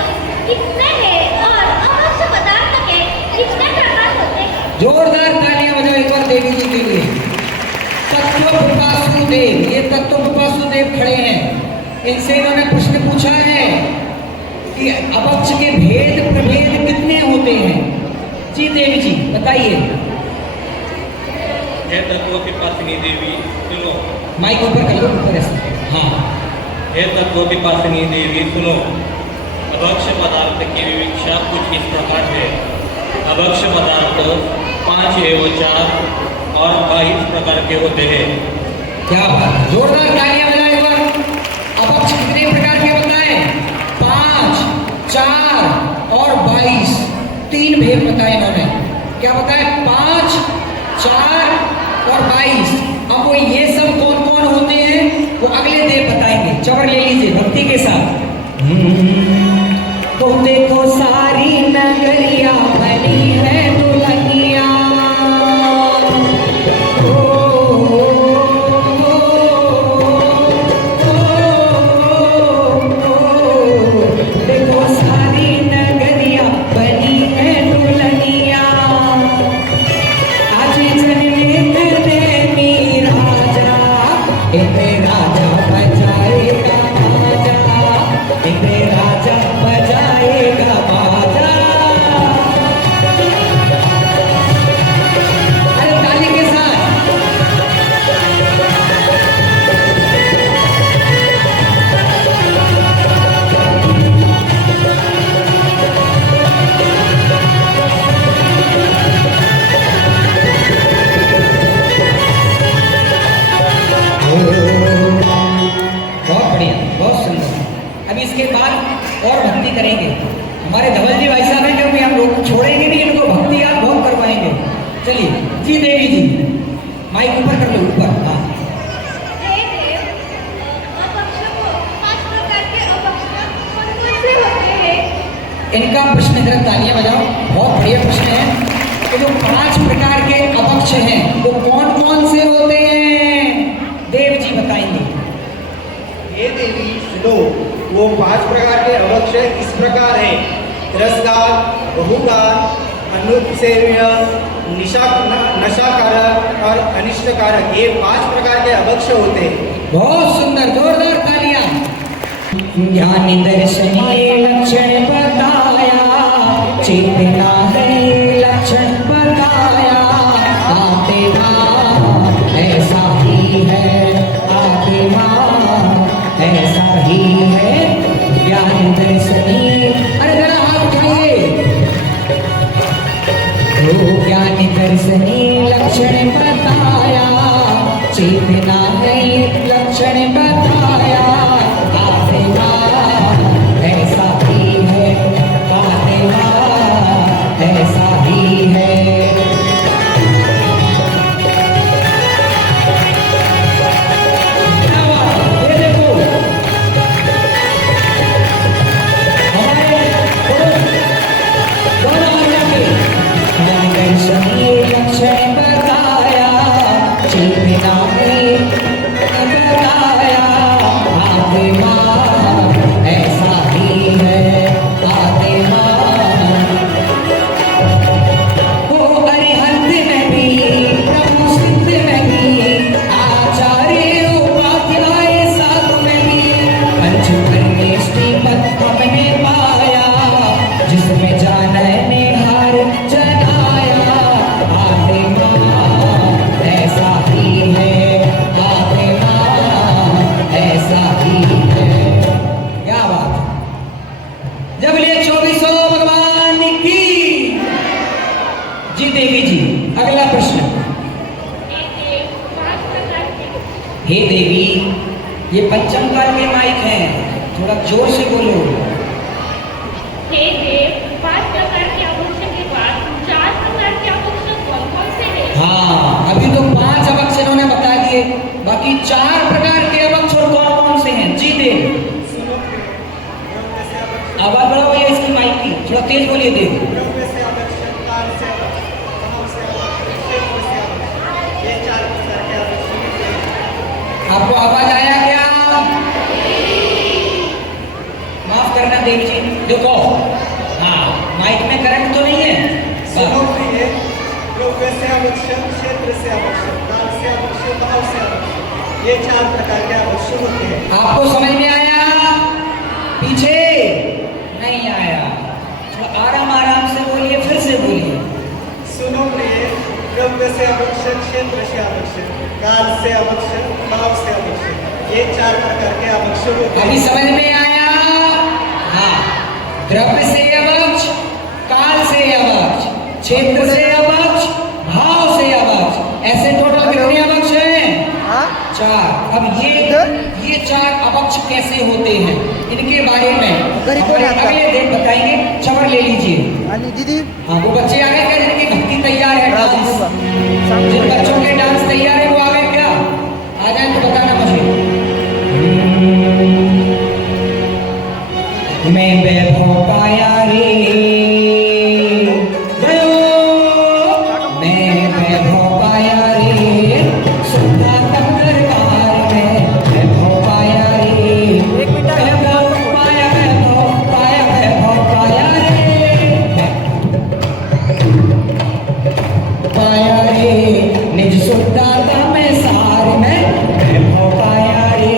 कितने हैं और अपक्ष पदार्थ के कितने प्रकार होते हैं? जोरदार तालियां बजाओ एक बार देवी जी के लिए। तत्व विपासुदेव, ये तत्व विपासुदेव खड़े हैं। इनसे इन्होंने प्रश्न पूछा है कि अपक्ष के भेद प्रभेद कितने होते हैं। जी देवी जी बताइए। हे तत्व की पासनी देवी सुनो। माइक ऊपर कर लो, ऊपर ऐसे। हाँ, हे तत्व की पासनी देवी सुनो। अभक्ष पदार्थ की विवक्षा कुछ इस प्रकार है। अभक्ष पदार्थ 5 एवं 4 और 22 प्रकार के होते हैं। क्या बात, जोरदार तालियां बजाओ एक बार। अपक्ष कितने प्रकार के बताएं? 5, 4 और 22। 3 भेद बताए इन्होंने। क्या बताए? 5, 4 और 22। अब वो ये सब कौन कौन होते हैं वो अगले देव बताएंगे। चवर ले लीजिए भक्ति के साथ। तो देखो सारी नगरिया बनी है दुल्हनिया। देखो सारी नगरिया बनी है दुल्हनिया। आज जन्मे देवी राजा, इन्हें राजा बजाएगा बाजा। इन्हें राजा बजाएगा बाजा। अरे ताली के साथ। बहुत बढ़िया, बहुत सुंदर। अभी इसके बाद और भक्ति करेंगे। हमारे धवल जी भाई साहब हैं, क्योंकि हम लोग छोड़ेंगे नहीं इनको, भक्ति आप बहुत करवाएंगे। चलिए जी देवी जी, माइक ऊपर कर लो, ऊपर। हाँ, हे देव, अपक्ष को 5 प्रकार के अपक्ष कौन-कौन से होते हैं? इनका प्रश्न जरा तालियां बजाओ। बहुत बढ़िया प्रश्न है कि जो 5 प्रकार के अपक्ष हैं वो कौन कौन से होते हैं, देव जी बताएंगे। हे देवी सुनो। वो 5 प्रकार के अवक्ष इस प्रकार हैं। रसदार, बहुदार, अनुसेव्य, नशाकारक और अनिष्टकारक। ये 5 प्रकार के अवक्ष होते हैं। बहुत सुंदर, जोरदार तालियां। ज्ञान दर्शन ये लक्षण बताया, चेतना है लक्षण बताया। आत्मा ऐसा ही है, आत्मा ऐसा ही है। ज्ञान दर्शन ये, अरे जरा हाथ उठाइए। लक्षण बताया, चेतना है ये लक्षण बताया, आत्मा ऐसा ही है, आत्मा ऐसा ही है। ये देखो हमारे दर्शन ये लक्षण बताया, चेतना है बताया, आत्मा ऐसा ही है, आत्मा वो अरिहंत में भी प्रभु सिद्ध में भी, आचार्य उपाध्याय साधु में भी, पंचकर्मे श्रीमत हमने पाया, जिसमें जानने हार जगाया, आत्मा ऐसा ही है, आत्मा ऐसा ही है। क्या बात है। जब लिए 24 भगवान की जी। देवी जी अगला प्रश्न। हे देवी, ये पंचम काल के माइक हैं, थोड़ा जोर से बोलो। हे देव, 5 प्रकार के अवक्षय के बाद 4 प्रकार के अवक्षय कौन-कौन से हैं? हाँ, अभी तो 5 अवक्ष इन्होंने बता दिए, बाकी 4 प्रकार के अवक्ष और कौन-कौन से हैं? जी देव, आवाज बढ़ाओ ये इसकी माइक की, थोड़ा तेज बोलिए देव। द्रव्य से अवक्षय, काल से अवक्षय, भाव से अवक्षय, क्षेत्र से अवक्षय, ये 4 प्रकार के अवक्षय हैं। आपको आवाज आया क्या? माफ करना देवी जी, देखो हाँ माइक में करंट तो नहीं है। सुनो प्रिय, द्रव्य से अवक्षय, क्षेत्र से अवक्षय, काल से अवक्षय, भाव से अवक्षय, ये 4 प्रकार के अवक्षय होते हैं। आपको समझ में आया? पीछे नहीं आया, थोड़ा आराम आराम से बोलिए, फिर से बोलिए। सुनो प्रिय, द्रव्य से अवक्षय, क्षेत्र से अवक्षय, काल से अवक्षय, भाव से अवक्षय, ये 4 प्रकार के अवक्षय होते हैं। अभी समझ में आया? हाँ, द्रव्य से अवक्ष, काल से अवक्ष, क्षेत्र से अवक्ष, भाव से अवक्ष, ऐसे टोटल कितने अवक्ष हैं? 4। अब ये 4 अवक्ष कैसे होते हैं, इनके बारे में हमारे अगले दिन बताएंगे। खबर ले लीजिए। दीदी हाँ, वो बच्चे आ गए क्या जिनकी भक्ति तैयार है, डांस, जिन बच्चों के डांस तैयार है वो आ गए क्या? आ जाए तो बताना मुझे। मैं वैभव पाया रे, गयो मैं वैभव पाया रे, सुधातम दरबार में वैभव पाया रे, वैभव पाया, वैभव पाया, वैभव पाया रे, पाया रे, निज सुधाता में सार में वैभव पाया रे,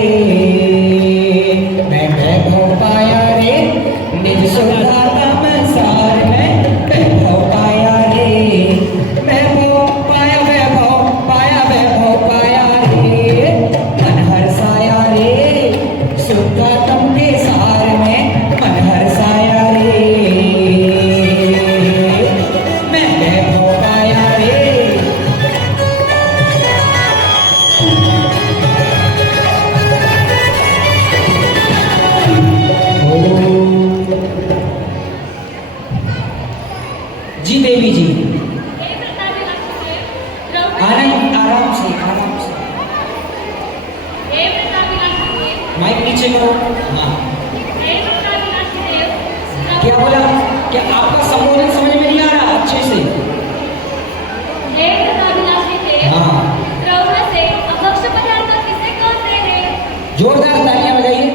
मैं वैभव पाया रे, निज सुधाता में सार में वैभव पाया रे, वैभव पाया, वैभव पाया, वैभव पाया रे, मन हर्षाया रे, सुधातम के सार में मन हर्षाया रे, मैं वैभव पाया रे। जी देवी जी, हे प्रतापी लक्ष्मण, द्रव्य आनंद आराम से, आराम से, हे प्रतापी लक्ष्मण, माइक नीचे करो। हाँ, हे प्रतापी लक्ष्मण, क्या बोला? क्या आपका संबोधन समझ में नहीं आ रहा अच्छे से? हे प्रतापी लक्ष्मण, हाँ, द्रव्य से अवक्ष पदार्थ किसे कहते हैं? जोरदार तालियां बजाइए।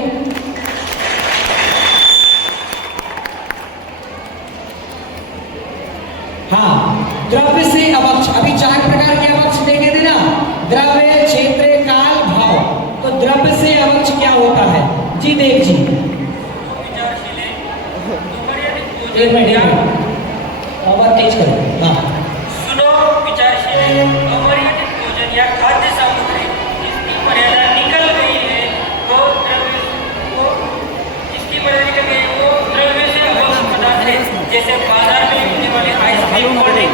हाँ, द्रव्य से अवक्ष, अभी 4 प्रकार के अवक्ष देखे थे ना, द्रव्य, क्षेत्र, काल, भाव। तो द्रव्य से अवक्ष क्या होता है? जी देव जी, एक मिनट आवाज तेज करो। हाँ, सुनो विचारशील, अमर्यादित भोजन या खाद्य सामग्री जिसकी मर्यादा निकल गई है वो जिसकी मर्यादा निकल गई वो द्रव्य से अवक्ष पदार्थ है, जैसे बाजार में मिलने वाले आइसक्रीम, कोल्ड ड्रिंक।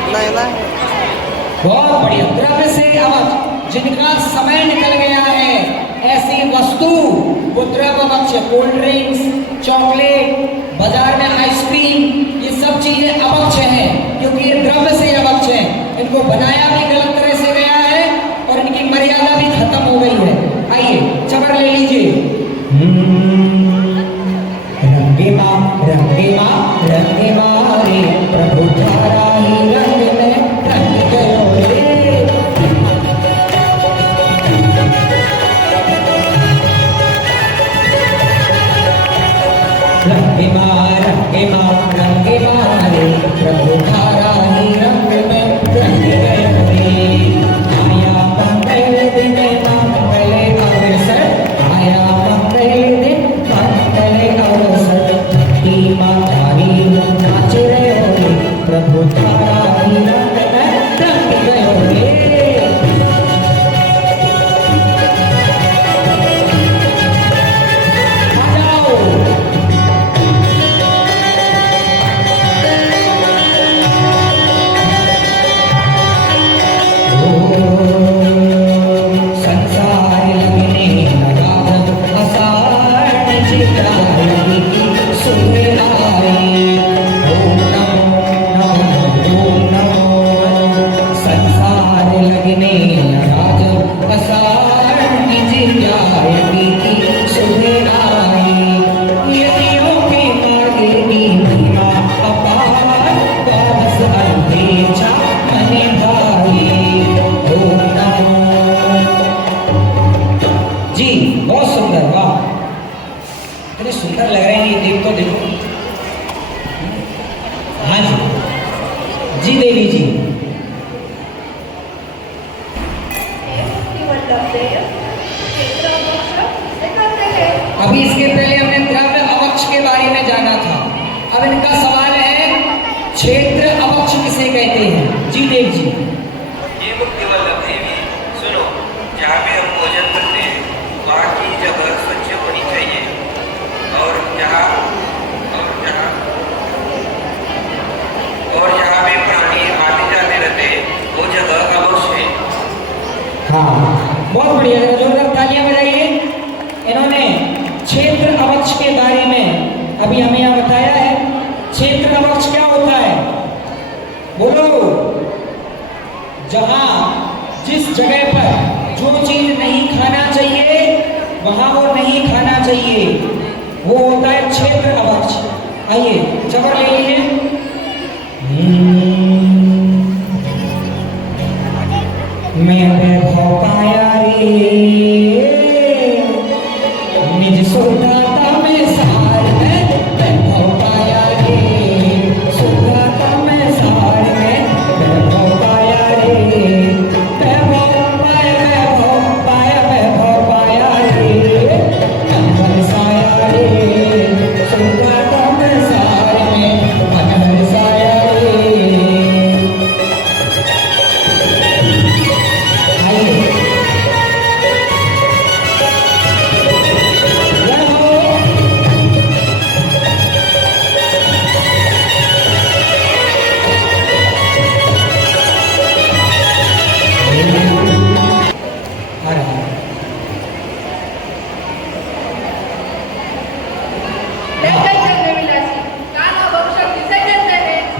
बहुत बढ़िया। द्रव्य से अवक्ष, जिनका समय निकल गया है, ऐसी वस्तु वो द्रव्य अवक्ष है। कोल्ड ड्रिंक्स, चॉकलेट, बाजार में आइसक्रीम, ये सब चीजें अवक्ष हैं, क्योंकि ये द्रव्य से अवक्ष हैं। इनको बनाया भी गलत तरह से गया है और इनकी मर्यादा भी खत्म हो गई है। आइए चबर ले लीजिए। रंगे मारे प्रभु तारा ही रंग में रंग गयो रे। रंगे मारे प्रभु तारा ही रंग में रंग गयो रे। आया मंगल दिन मंगल अवसर, आया मंगल दिन मंगल अवसर, मातारी नाच रहे हो प्रभु तारा ही रंग में रंग गयो रे। आ जाओ। संसार लगने लगा जब असार चितारी सुने आई। ओम नमो ओम नमो। संसार लगने लगा जब असार चितारी सुने आई। यतियों के मार्गे की महिमा अपार, वापस अंधेरा मने भाई। ओम नमो। जी बहुत सुंदर, वाह इतने सुंदर लग रहे हैं ये, देख तो देखो। हाँ जी देवी जी। अभी इसके पहले हमने द्रव्य अवक्ष के बारे में जाना था। अब इनका सवाल है क्षेत्र अवक्ष किसे कहते हैं। जी देव जी। ये मुक्ति वल्लभ देवी, सुनो, जहाँ पे हम भोजन करते हैं वहाँ की जगह स्वच्छ होनी चाहिए, और जहाँ पे प्राणी आते जाते रहते हैं वो जगह अवश्य है। हाँ बहुत बढ़िया, जोरदार तालियां बजाइए। इन्होंने क्षेत्र अवक्ष के बारे में अभी हमें यहाँ बताया है। क्षेत्र अवक्ष क्या होता है बोलो। जहाँ जिस जगह पर जो चीज नहीं खाना चाहिए वहां वो नहीं खाना चाहिए, वो होता है क्षेत्र अवक्ष। आइए जबर ले लीजिए। मैं वैभव पाया रे, निज सुधाता में सार में वैभव पाया रे, सुधाता में सार में वैभव पाया रे। वैभव पाया रे, मन साया रे, सुधाता में सार में मन साया रे।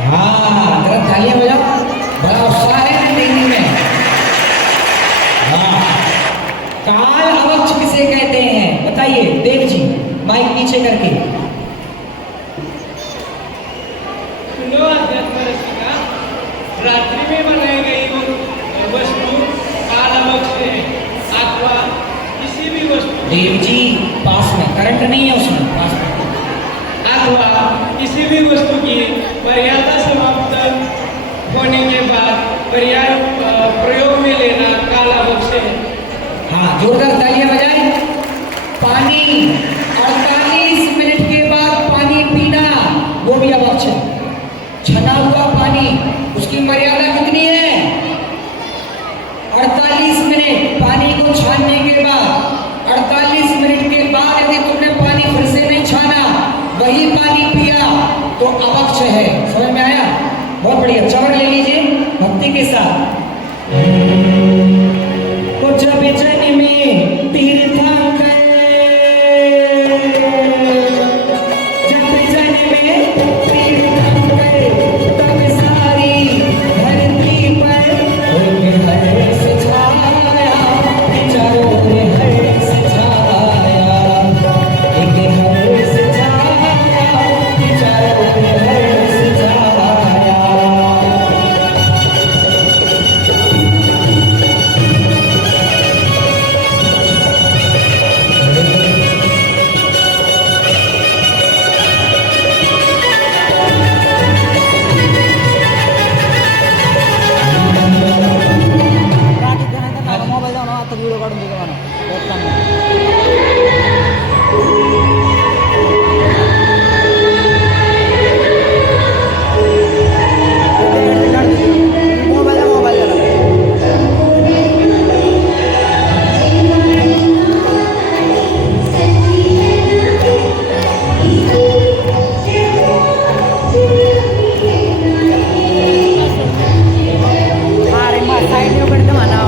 हाँ जरा तालियां बजाओ, बड़ा उत्साह है ना देखने में। हाँ काल अवक्ष किसे कहते हैं बताइए देव जी, माइक पीछे करके। सुनो अध्यात्म रसिका, रात्रि में बनाई गई वस्तु काल अवक्ष है, अथवा किसी भी वस्तु देव जी पास में करंट नहीं है उसमें, पास में। अथवा किसी भी वस्तु की मर्यादा समाप्त होने के बाद पर्याय प्रयोग में लेना काल अवक्ष है। हाँ जोरदार तालियां बजाएं। पानी 48 मिनट के बाद पानी पीना वो भी अवक्ष है। छना हुआ पानी, उसकी मर्यादा कितनी है 48 मिनट। पानी को छानने के बाद 48 मिनट के बाद यदि तुमने पानी फिर से नहीं छाना, वही पानी पिया तो अवक्ष है। समझ में आया? बहुत बढ़िया, चवर ले लीजिए भक्ति के साथ। वो जब जन में तीर्थंकर, जब जन में तीर्थंकर, तब सारी धरती पर एक हर्ष छाया, चारों ओर हर्ष छाया, एक हर्ष छाया, चारों ओर हर्ष छाया। मोबाईल जाऊन आता व्हिडिओ काढून देतो मोबाईल मोबाईल अरे मा साईड पडतं म्हणा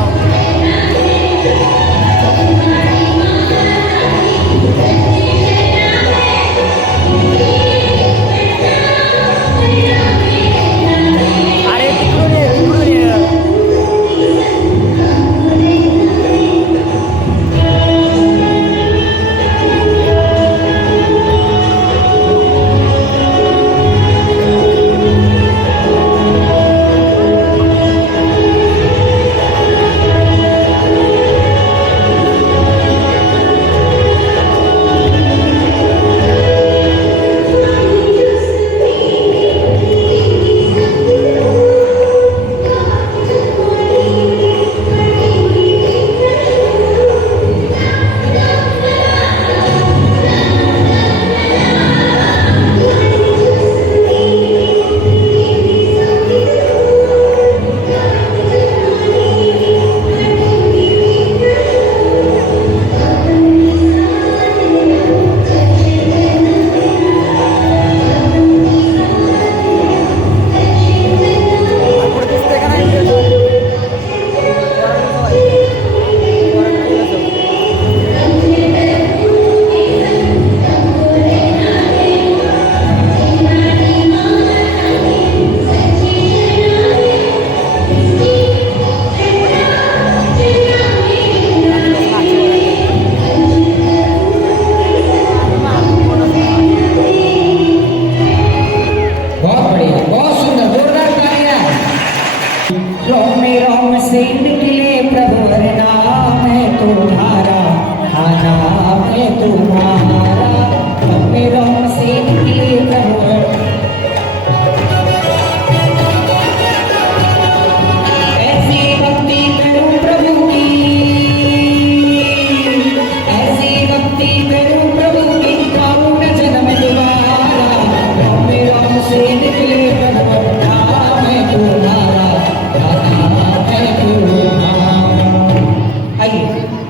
अरे तिकडून ये तिकडून ये से निकले प्रभु हर नाम है तुम्हारा, हाँ नाम है तुम्हारा, अपने रोम से निकले प्रभु ऐसी भक्ति करूं प्रभु की, ऐसी भक्ति करूं प्रभु की, पाऊं न जन्म दोबारा, अपने रोम से निकले प्रभु हर नाम है तुम्हारा, आइए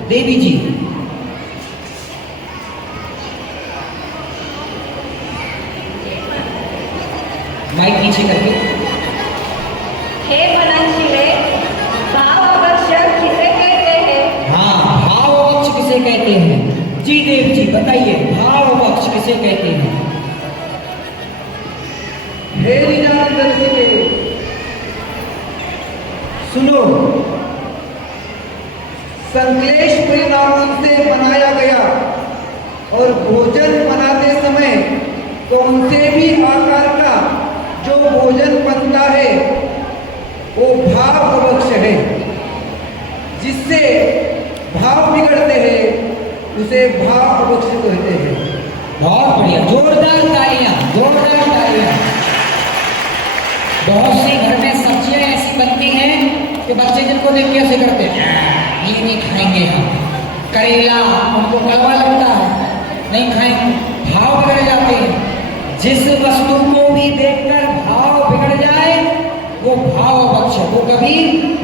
देवी जी माइक नीचे करके। हे मननशीले, भावावक्षक किसे कहते हैं? हाँ, भावावक्ष किसे कहते हैं? जी देव जी बताइए, भावावक्ष किसे कहते हैं? हे निजात दर्शिते, सुनो, संश्लेष परिणामों से बनाया गया और भोजन बनाते समय कौन से भी आकार का जो भोजन बनता है वो भाव अवक्ष है। जिससे भाव बिगड़ते हैं उसे भाव अवक्ष कहते हैं। बहुत बढ़िया, जोरदार तालियां, जोरदार तालियां। बहुत सी घर में सब्जियां ऐसी बनती हैं कि बच्चे जिनको देख के ऐसे करते हैं, ये नहीं खाएंगे हम, करेला उनको कड़वा लगता है, नहीं खाएंगे, भाव बिगड़ जाते हैं। जिस वस्तु को भी देखकर भाव बिगड़ जाए वो भाव अवक्ष, वो कभी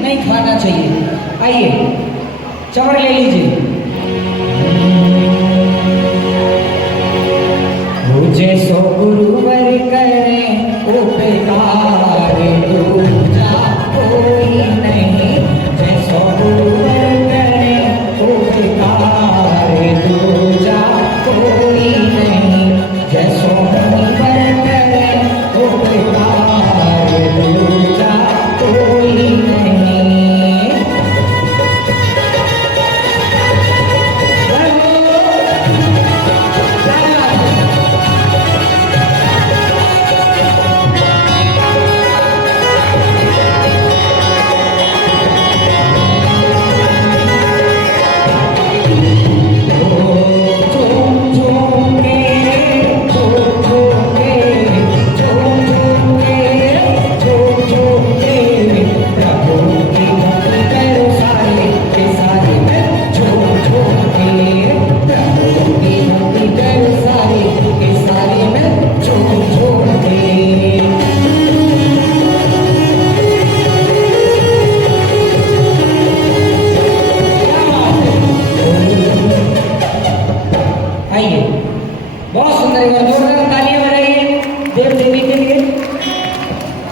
नहीं खाना चाहिए। आइए चवर ले लीजिए। मुझे सो गुरुवर करें उपकार, दूजा कोई नहीं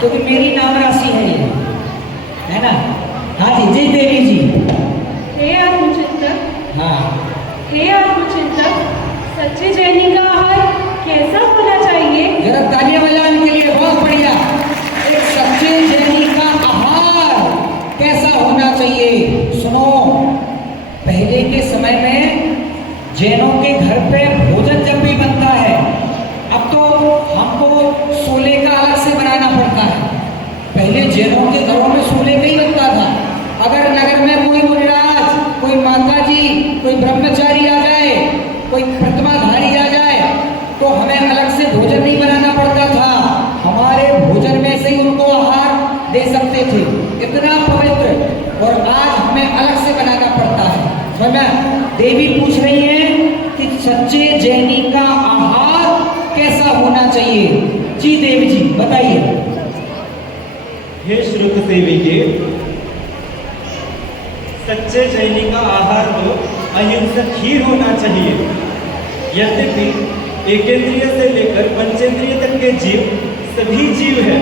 क्योंकि मेरी नाम राशि है ये, है ना? हाँ जी, जी देवी जी। हे आत्मचिंतक, हाँ, हे आत्मचिंतक, सच्चे जैनी का आहार कैसा होना चाहिए? जरा तालियां बजाओ इनके लिए, बहुत बढ़िया। एक सच्चे जैनी का आहार कैसा होना चाहिए? सुनो, पहले के समय में जैनों के घर पे भोजन जब भी बनता है, अब तो हमको सोले का अलग से बनाना पड़ता है। पहले जैनों के घरों में सोले का ही बनता था। अगर नगर में कोई मुनिराज, कोई माता जी, कोई ब्रह्मचारी आ जाए, कोई प्रतिमाधारी आ जाए, तो हमें अलग से भोजन नहीं बनाना पड़ता था। हमारे भोजन में से ही उनको आहार दे सकते थे। इतना पवित्र। और आज हमें अलग से बनाना पड़ता है। समझ? देवी पूछ रही है कि सच्चे जैनी का आहार कैसा होना चाहिए? जी देवी जी बताइए। हे श्रुत देवी के, सच्चे जैनी का आहार तो अहिंसक ही होना चाहिए। यद्यपि एकेंद्रिय से लेकर पंचेंद्रिय तक के जीव सभी जीव हैं,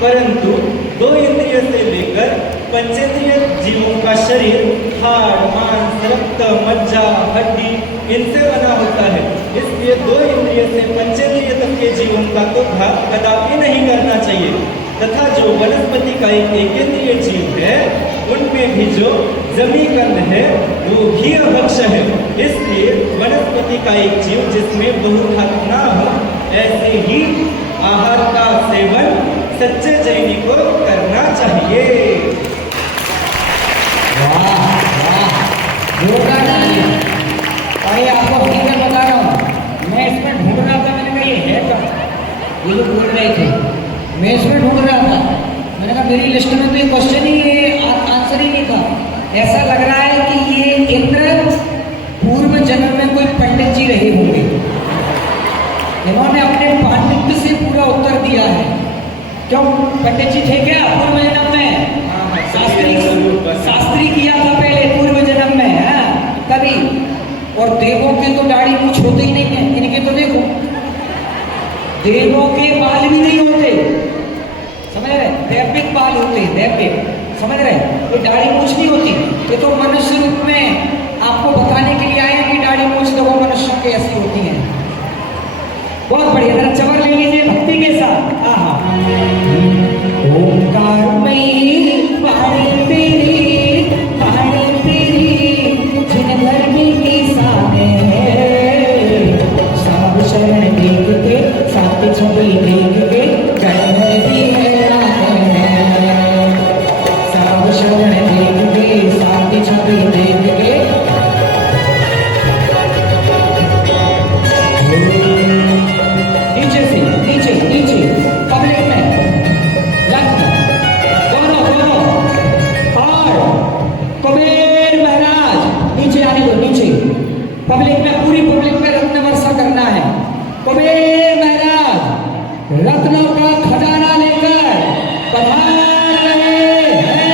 परंतु दो इंद्रिय से लेकर पंचेंद्रिय जीवों का शरीर हाड़, मांस, रक्त, मज्जा, हड्डी इनसे बना होता है। इसलिए दो इंद्रिय से पंचेंद्रिय तक के जीवों का तो घात कदापि नहीं करना चाहिए। तथा जो वनस्पति का एक एकेंद्रिय जीव है, उनमें भी जो जमीकंद है वो भी अभक्ष है। इसलिए वनस्पति का एक जीव जिसमें बहुघात ना हो, ऐसे ही आहार का सेवन सच्चे जैनी को करना चाहिए। वाह वाह, जोरदार तालियां। अरे आपको हकीकत बता रहा हूँ, मैं इसमें ढूंढ रहा था, मैंने कहा ये है क्या? ये लोग बोल रहे थे, मैं इसमें ढूंढ रहा था। मैंने कहा मेरी लिस्ट में तो ये क्वेश्चन ही, ये आंसर ही नहीं था। ऐसा लग रहा है कि ये इंद्र पूर्व जन्म में कोई पंडित जी रहे होंगे, इन्होंने अपने पांडित्य से पूरा उत्तर दिया है। क्यों पंडित जी थे क्या पूर्व जन्म में? शास्त्री किया था पहले पूर्व जन्म में, है तभी। और देवों के तो दाढ़ी मूछ होते ही नहीं है, इनके तो देखो देवों के बाल भी नहीं होते, समझ रहे? दैविक बाल होते, दैविक, समझ रहे? ये दाढ़ी मूछ नहीं होती। ये तो मनुष्य रूप में आपको बताने के लिए आए कि दाढ़ी मूछ देखो मनुष्य की ऐसी होती है। बहुत बढ़िया, जरा चवर ले लीजिए भक्ति के साथ। आहा, ओंकारमयी वाणी तेरी, वाणी तेरी जिन धर्मी की साने है। सब शरण देख के, साथ छवि देख के, जन्म भी हैरान है। सब शरण देख के, साथ छवि देख के, नीचे से नीचे नीचे पब्लिक में लग दोनों और कुबेर महाराज नीचे आने दो, नीचे पब्लिक में, पूरी पब्लिक में रत्न वर्षा करना है। कुबेर महाराज रत्नों का खजाना लेकर पधार रहे हैं।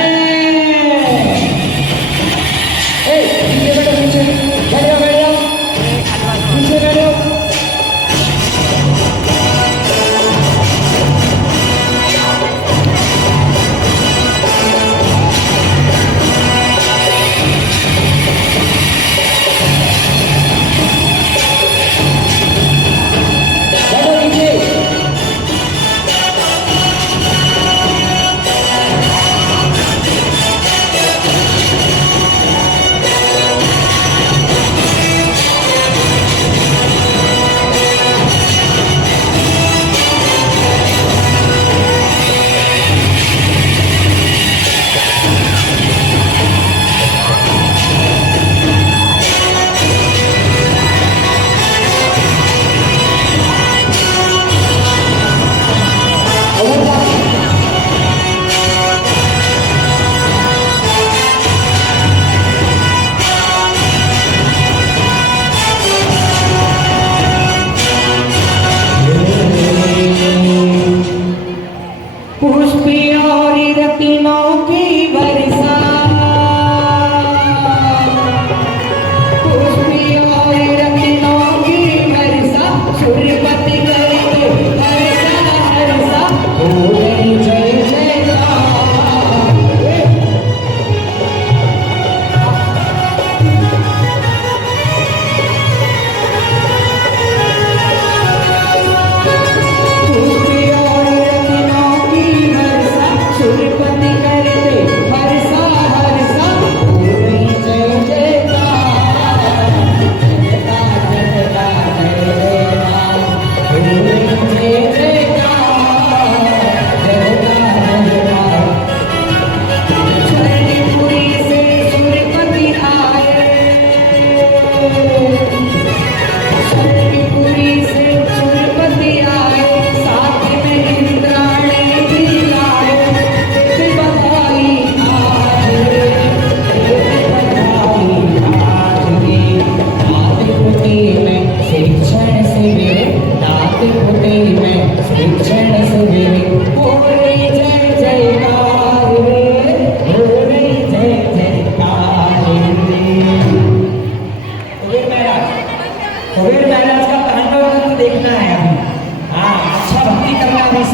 नीचे बैठो, नीचे बैठो, बैठो नीचे बैठो। बैठो नीचे।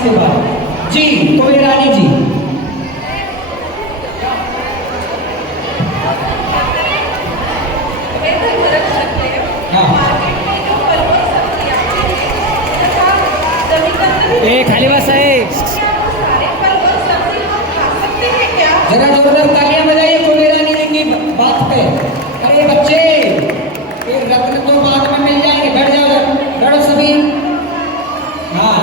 इसके बाद। जी कुबेरानी जी। ए खाली बस है। जरा जोरदार तालियां बजाइए कुबेरानी जी की बात पे। अरे बच्चे, ये रत्न तो बाद में मिल जाएंगे, बैठ जाओ, बैठो सभी। हाँ,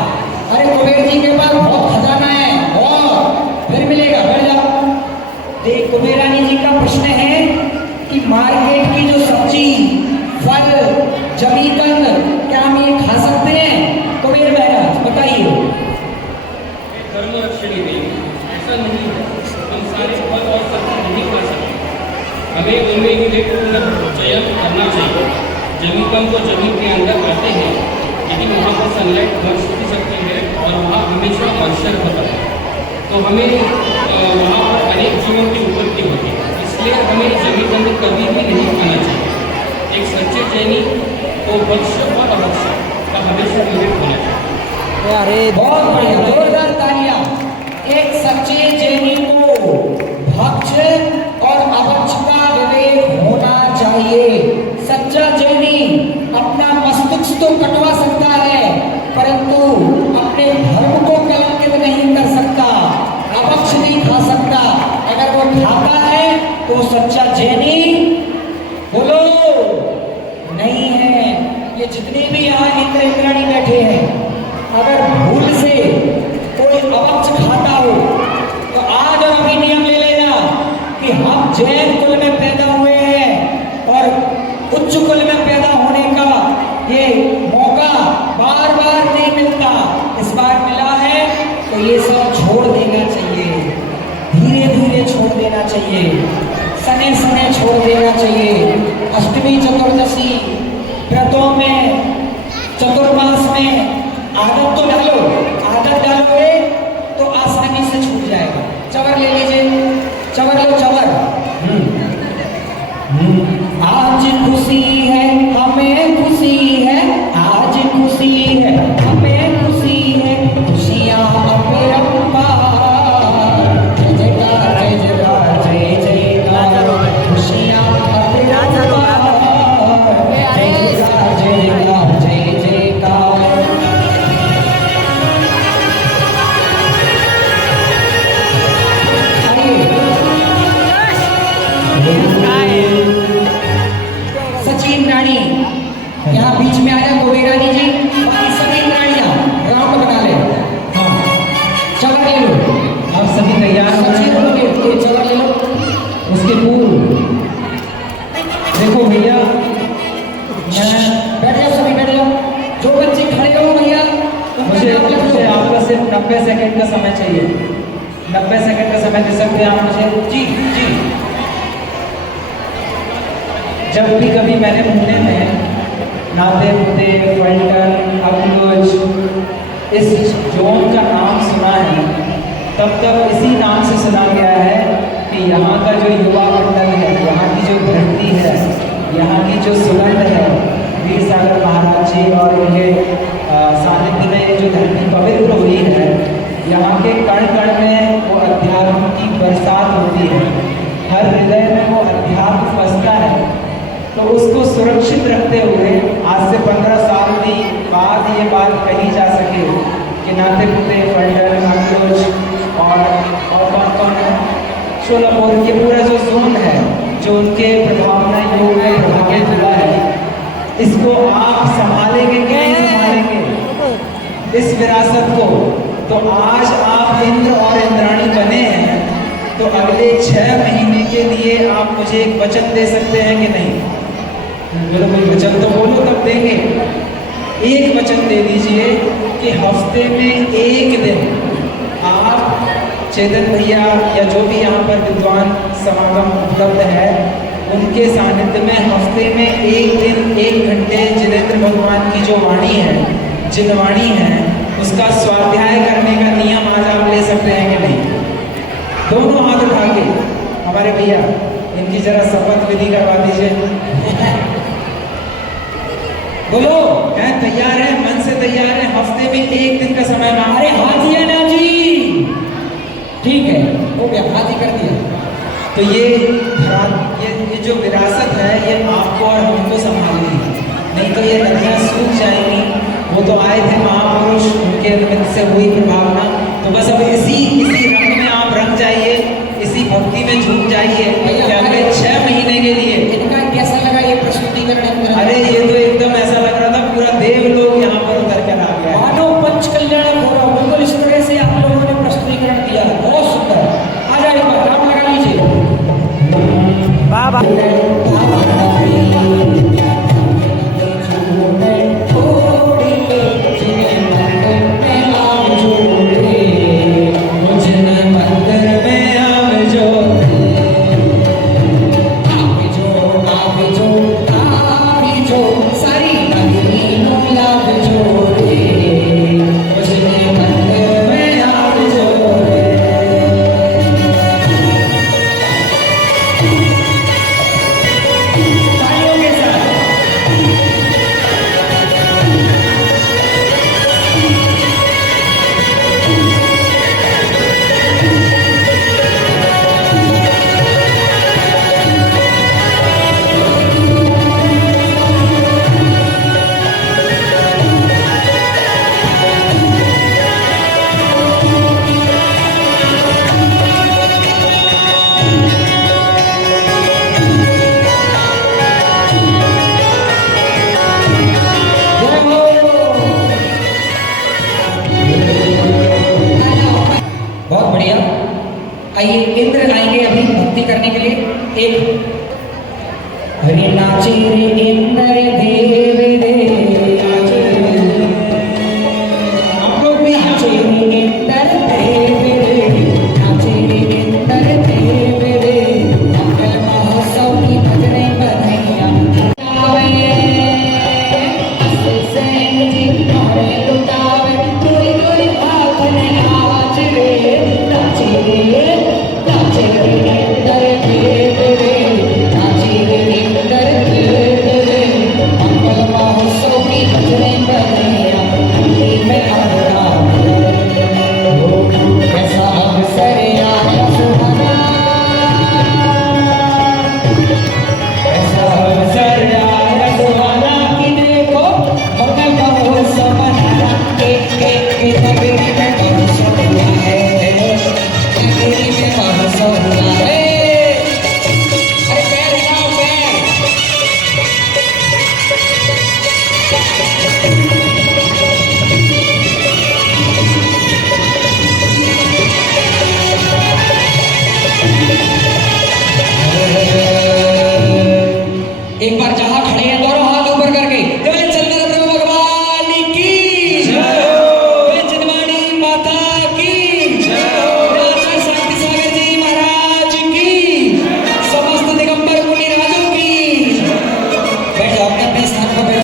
अरे कुबेर जी के पास बहुत खजाना है और फिर मिलेगा, बैठ जाओ। देख कुबेरानी जी का प्रश्न है कि मार्केट की जो सब्जी, फल, जमीकंद, क्या हम ये खा सकते हैं? कुबेर महाराज बताइए। धर्म रक्षणी देवी, ऐसा नहीं है, हम सारे फल और सब्जी नहीं खा सकते। हमें उनमें विवेकपूर्ण चयन करना चाहिए। जमीकम तो जमीन के अंदर आते हैं, लेकिन वहाँ पर सनलाइट वर्ष भी सकती है और वहाँ हमेशा मॉइस्चर होता है, तो हमें वहाँ पर अनेक जीवों की उत्पत्ति होती है, इसलिए हमें जमीकंद कभी भी नहीं खाना चाहिए। एक सच्चे जैनी को वक्ष और अवक्ष का हमेशा विवेक होना चाहिए। अरे बहुत बढ़िया, जोरदार तालियां। एक सच्चे जैनी को भक्ष और अभक्ष का विवेक होना चाहिए। सच्चा जैनी अपना मस्तिष्क तो कटवा सकता है, परंतु अपने धर्म को कलंकित नहीं कर सकता, अभक्ष नहीं खा सकता। अगर वो खाता है तो सच्चा जैनी बोलो नहीं है। ये जितने भी यहाँ इंद्र इंद्राणी बैठे हैं, अगर भूल से कोई अभक्ष खाता हो तो आज और अभी नियम ले लेना कि हम जैन कुल में पैदा हुए हैं और उच्च कुल में पैदा होने का ये मौका बार बार नहीं मिलता। इस बार मिला है तो ये सब छोड़ देना चाहिए, धीरे धीरे छोड़ देना चाहिए, सने सने छोड़ देना चाहिए। अष्टमी चतुर्दशी व्रतों में, चतुर्मास में आदत तो डालो, आदत डालोगे तो आसानी से छूट जाएगा। चवर ले लीजिए, चवर लो, चवर। आज खुशी है हमें, खुशी है आज, खुशी है हमें, खुशी है, खुशियाँ अपरंपार। जय जयकार, जय जयकार, जय जयकार, खुशियाँ अपरंपार। जय जयकार, जय जयकार, जय जयकार। सचिन रानी यहाँ बीच में आ जाए, कुबेरानी जी, बाकी सभी रानियाँ राउंड बना ले। हाँ, चवर ले लो, आप सभी तैयार हो? सचिन ये चवर ले लो। उसके पूर्व देखो भैया, बैठ जाओ सभी, बैठ जाओ। जो बच्चे खड़े हो भैया मुझे आपका सिर्फ 90 सेकंड का समय चाहिए। 90 सेकंड का समय दे सकते हैं आप मुझे? जी जी। जब भी कभी मैंने पुणे में नाते पुते, फल्टन, अबलुज इस जोन का नाम सुना है, तब तक इसी नाम से सुना गया है कि यहाँ का जो युवा मंडल है, यहाँ की जो धरती है, यहाँ की जो सुगंध है, वीर सागर महाराज जी और इनके सानिध्य में जो धरती पवित्र हुई है, यहाँ के कण कण में वो अध्यात्म की बरसात होती है, हर हृदय में वो अध्यात्म बसता है। तो उसको सुरक्षित रखते हुए आज से 15 साल भी बाद ये बात कही जा सके कि नाते पुते, फल्टन, अबलुज और कौन शोलापुर के पूरा जो जोन है, जो उनके प्रभावना योग में प्रभावित हुआ है, इसको आप संभालेंगे कि नहीं संभालेंगे इस विरासत को? तो आज आप इंद्र और इंद्राणी बने हैं, तो अगले 6 महीने के लिए आप मुझे एक वचन दे सकते हैं कि नहीं? बोलो कोई वचन तो बोलो, तब देंगे। एक वचन दे दीजिए कि हफ्ते में एक दिन आप चेतन भैया या जो भी यहाँ पर विद्वान समागम उपलब्ध है, उनके सानिध्य में हफ्ते में एक दिन 1 घंटे जिनेंद्र भगवान की जो वाणी है, जिनवाणी है, उसका स्वाध्याय करने का नियम आज आप ले सकते हैं कि नहीं? दोनों हाथ उठा के हमारे भैया इनकी जरा शपथ विधि करवा दीजिए। बोलो, मैं तैयार है, मन से तैयार है, हफ्ते में एक दिन का समय मांग। अरे हाथ ये तो ये जो विरासत है ये आपको और हमको संभालनी है, नहीं तो ये नदियाँ सूख जाएंगी। वो तो आए थे महापुरुष, उनके निमित्त से हुई प्रभावना। तो बस अब इसी रंग में आप रंग जाइए, इसी भक्ति में झूम जाइए अगले 6 महीने के लिए। इनका कैसा लगा ये प्रस्तुतिकरण? अरे ये तो एकदम ऐसा लग रहा था पूरा देवलोक यहाँ पर उतर कर आ गया। मानव पंच कल्याण हो रहा, बिल्कुल इस तरह से आप लोगों ने प्रस्तुतिकरण किया, बहुत सुंदर। आ जाए आप लगा लीजिए। वाह आइए इंद्र आएंगे अभी भक्ति करने के लिए। एक हरि नाचे रे इंद्र देव देव, आप लोग भी नाचे रे इंद्र देव देव, नाचे रे इंद्र देव देव, मंगल महोत्सव की भजने बधाइयाँ लुटावे, कोई कोई भाग ने आज रे नाचे रे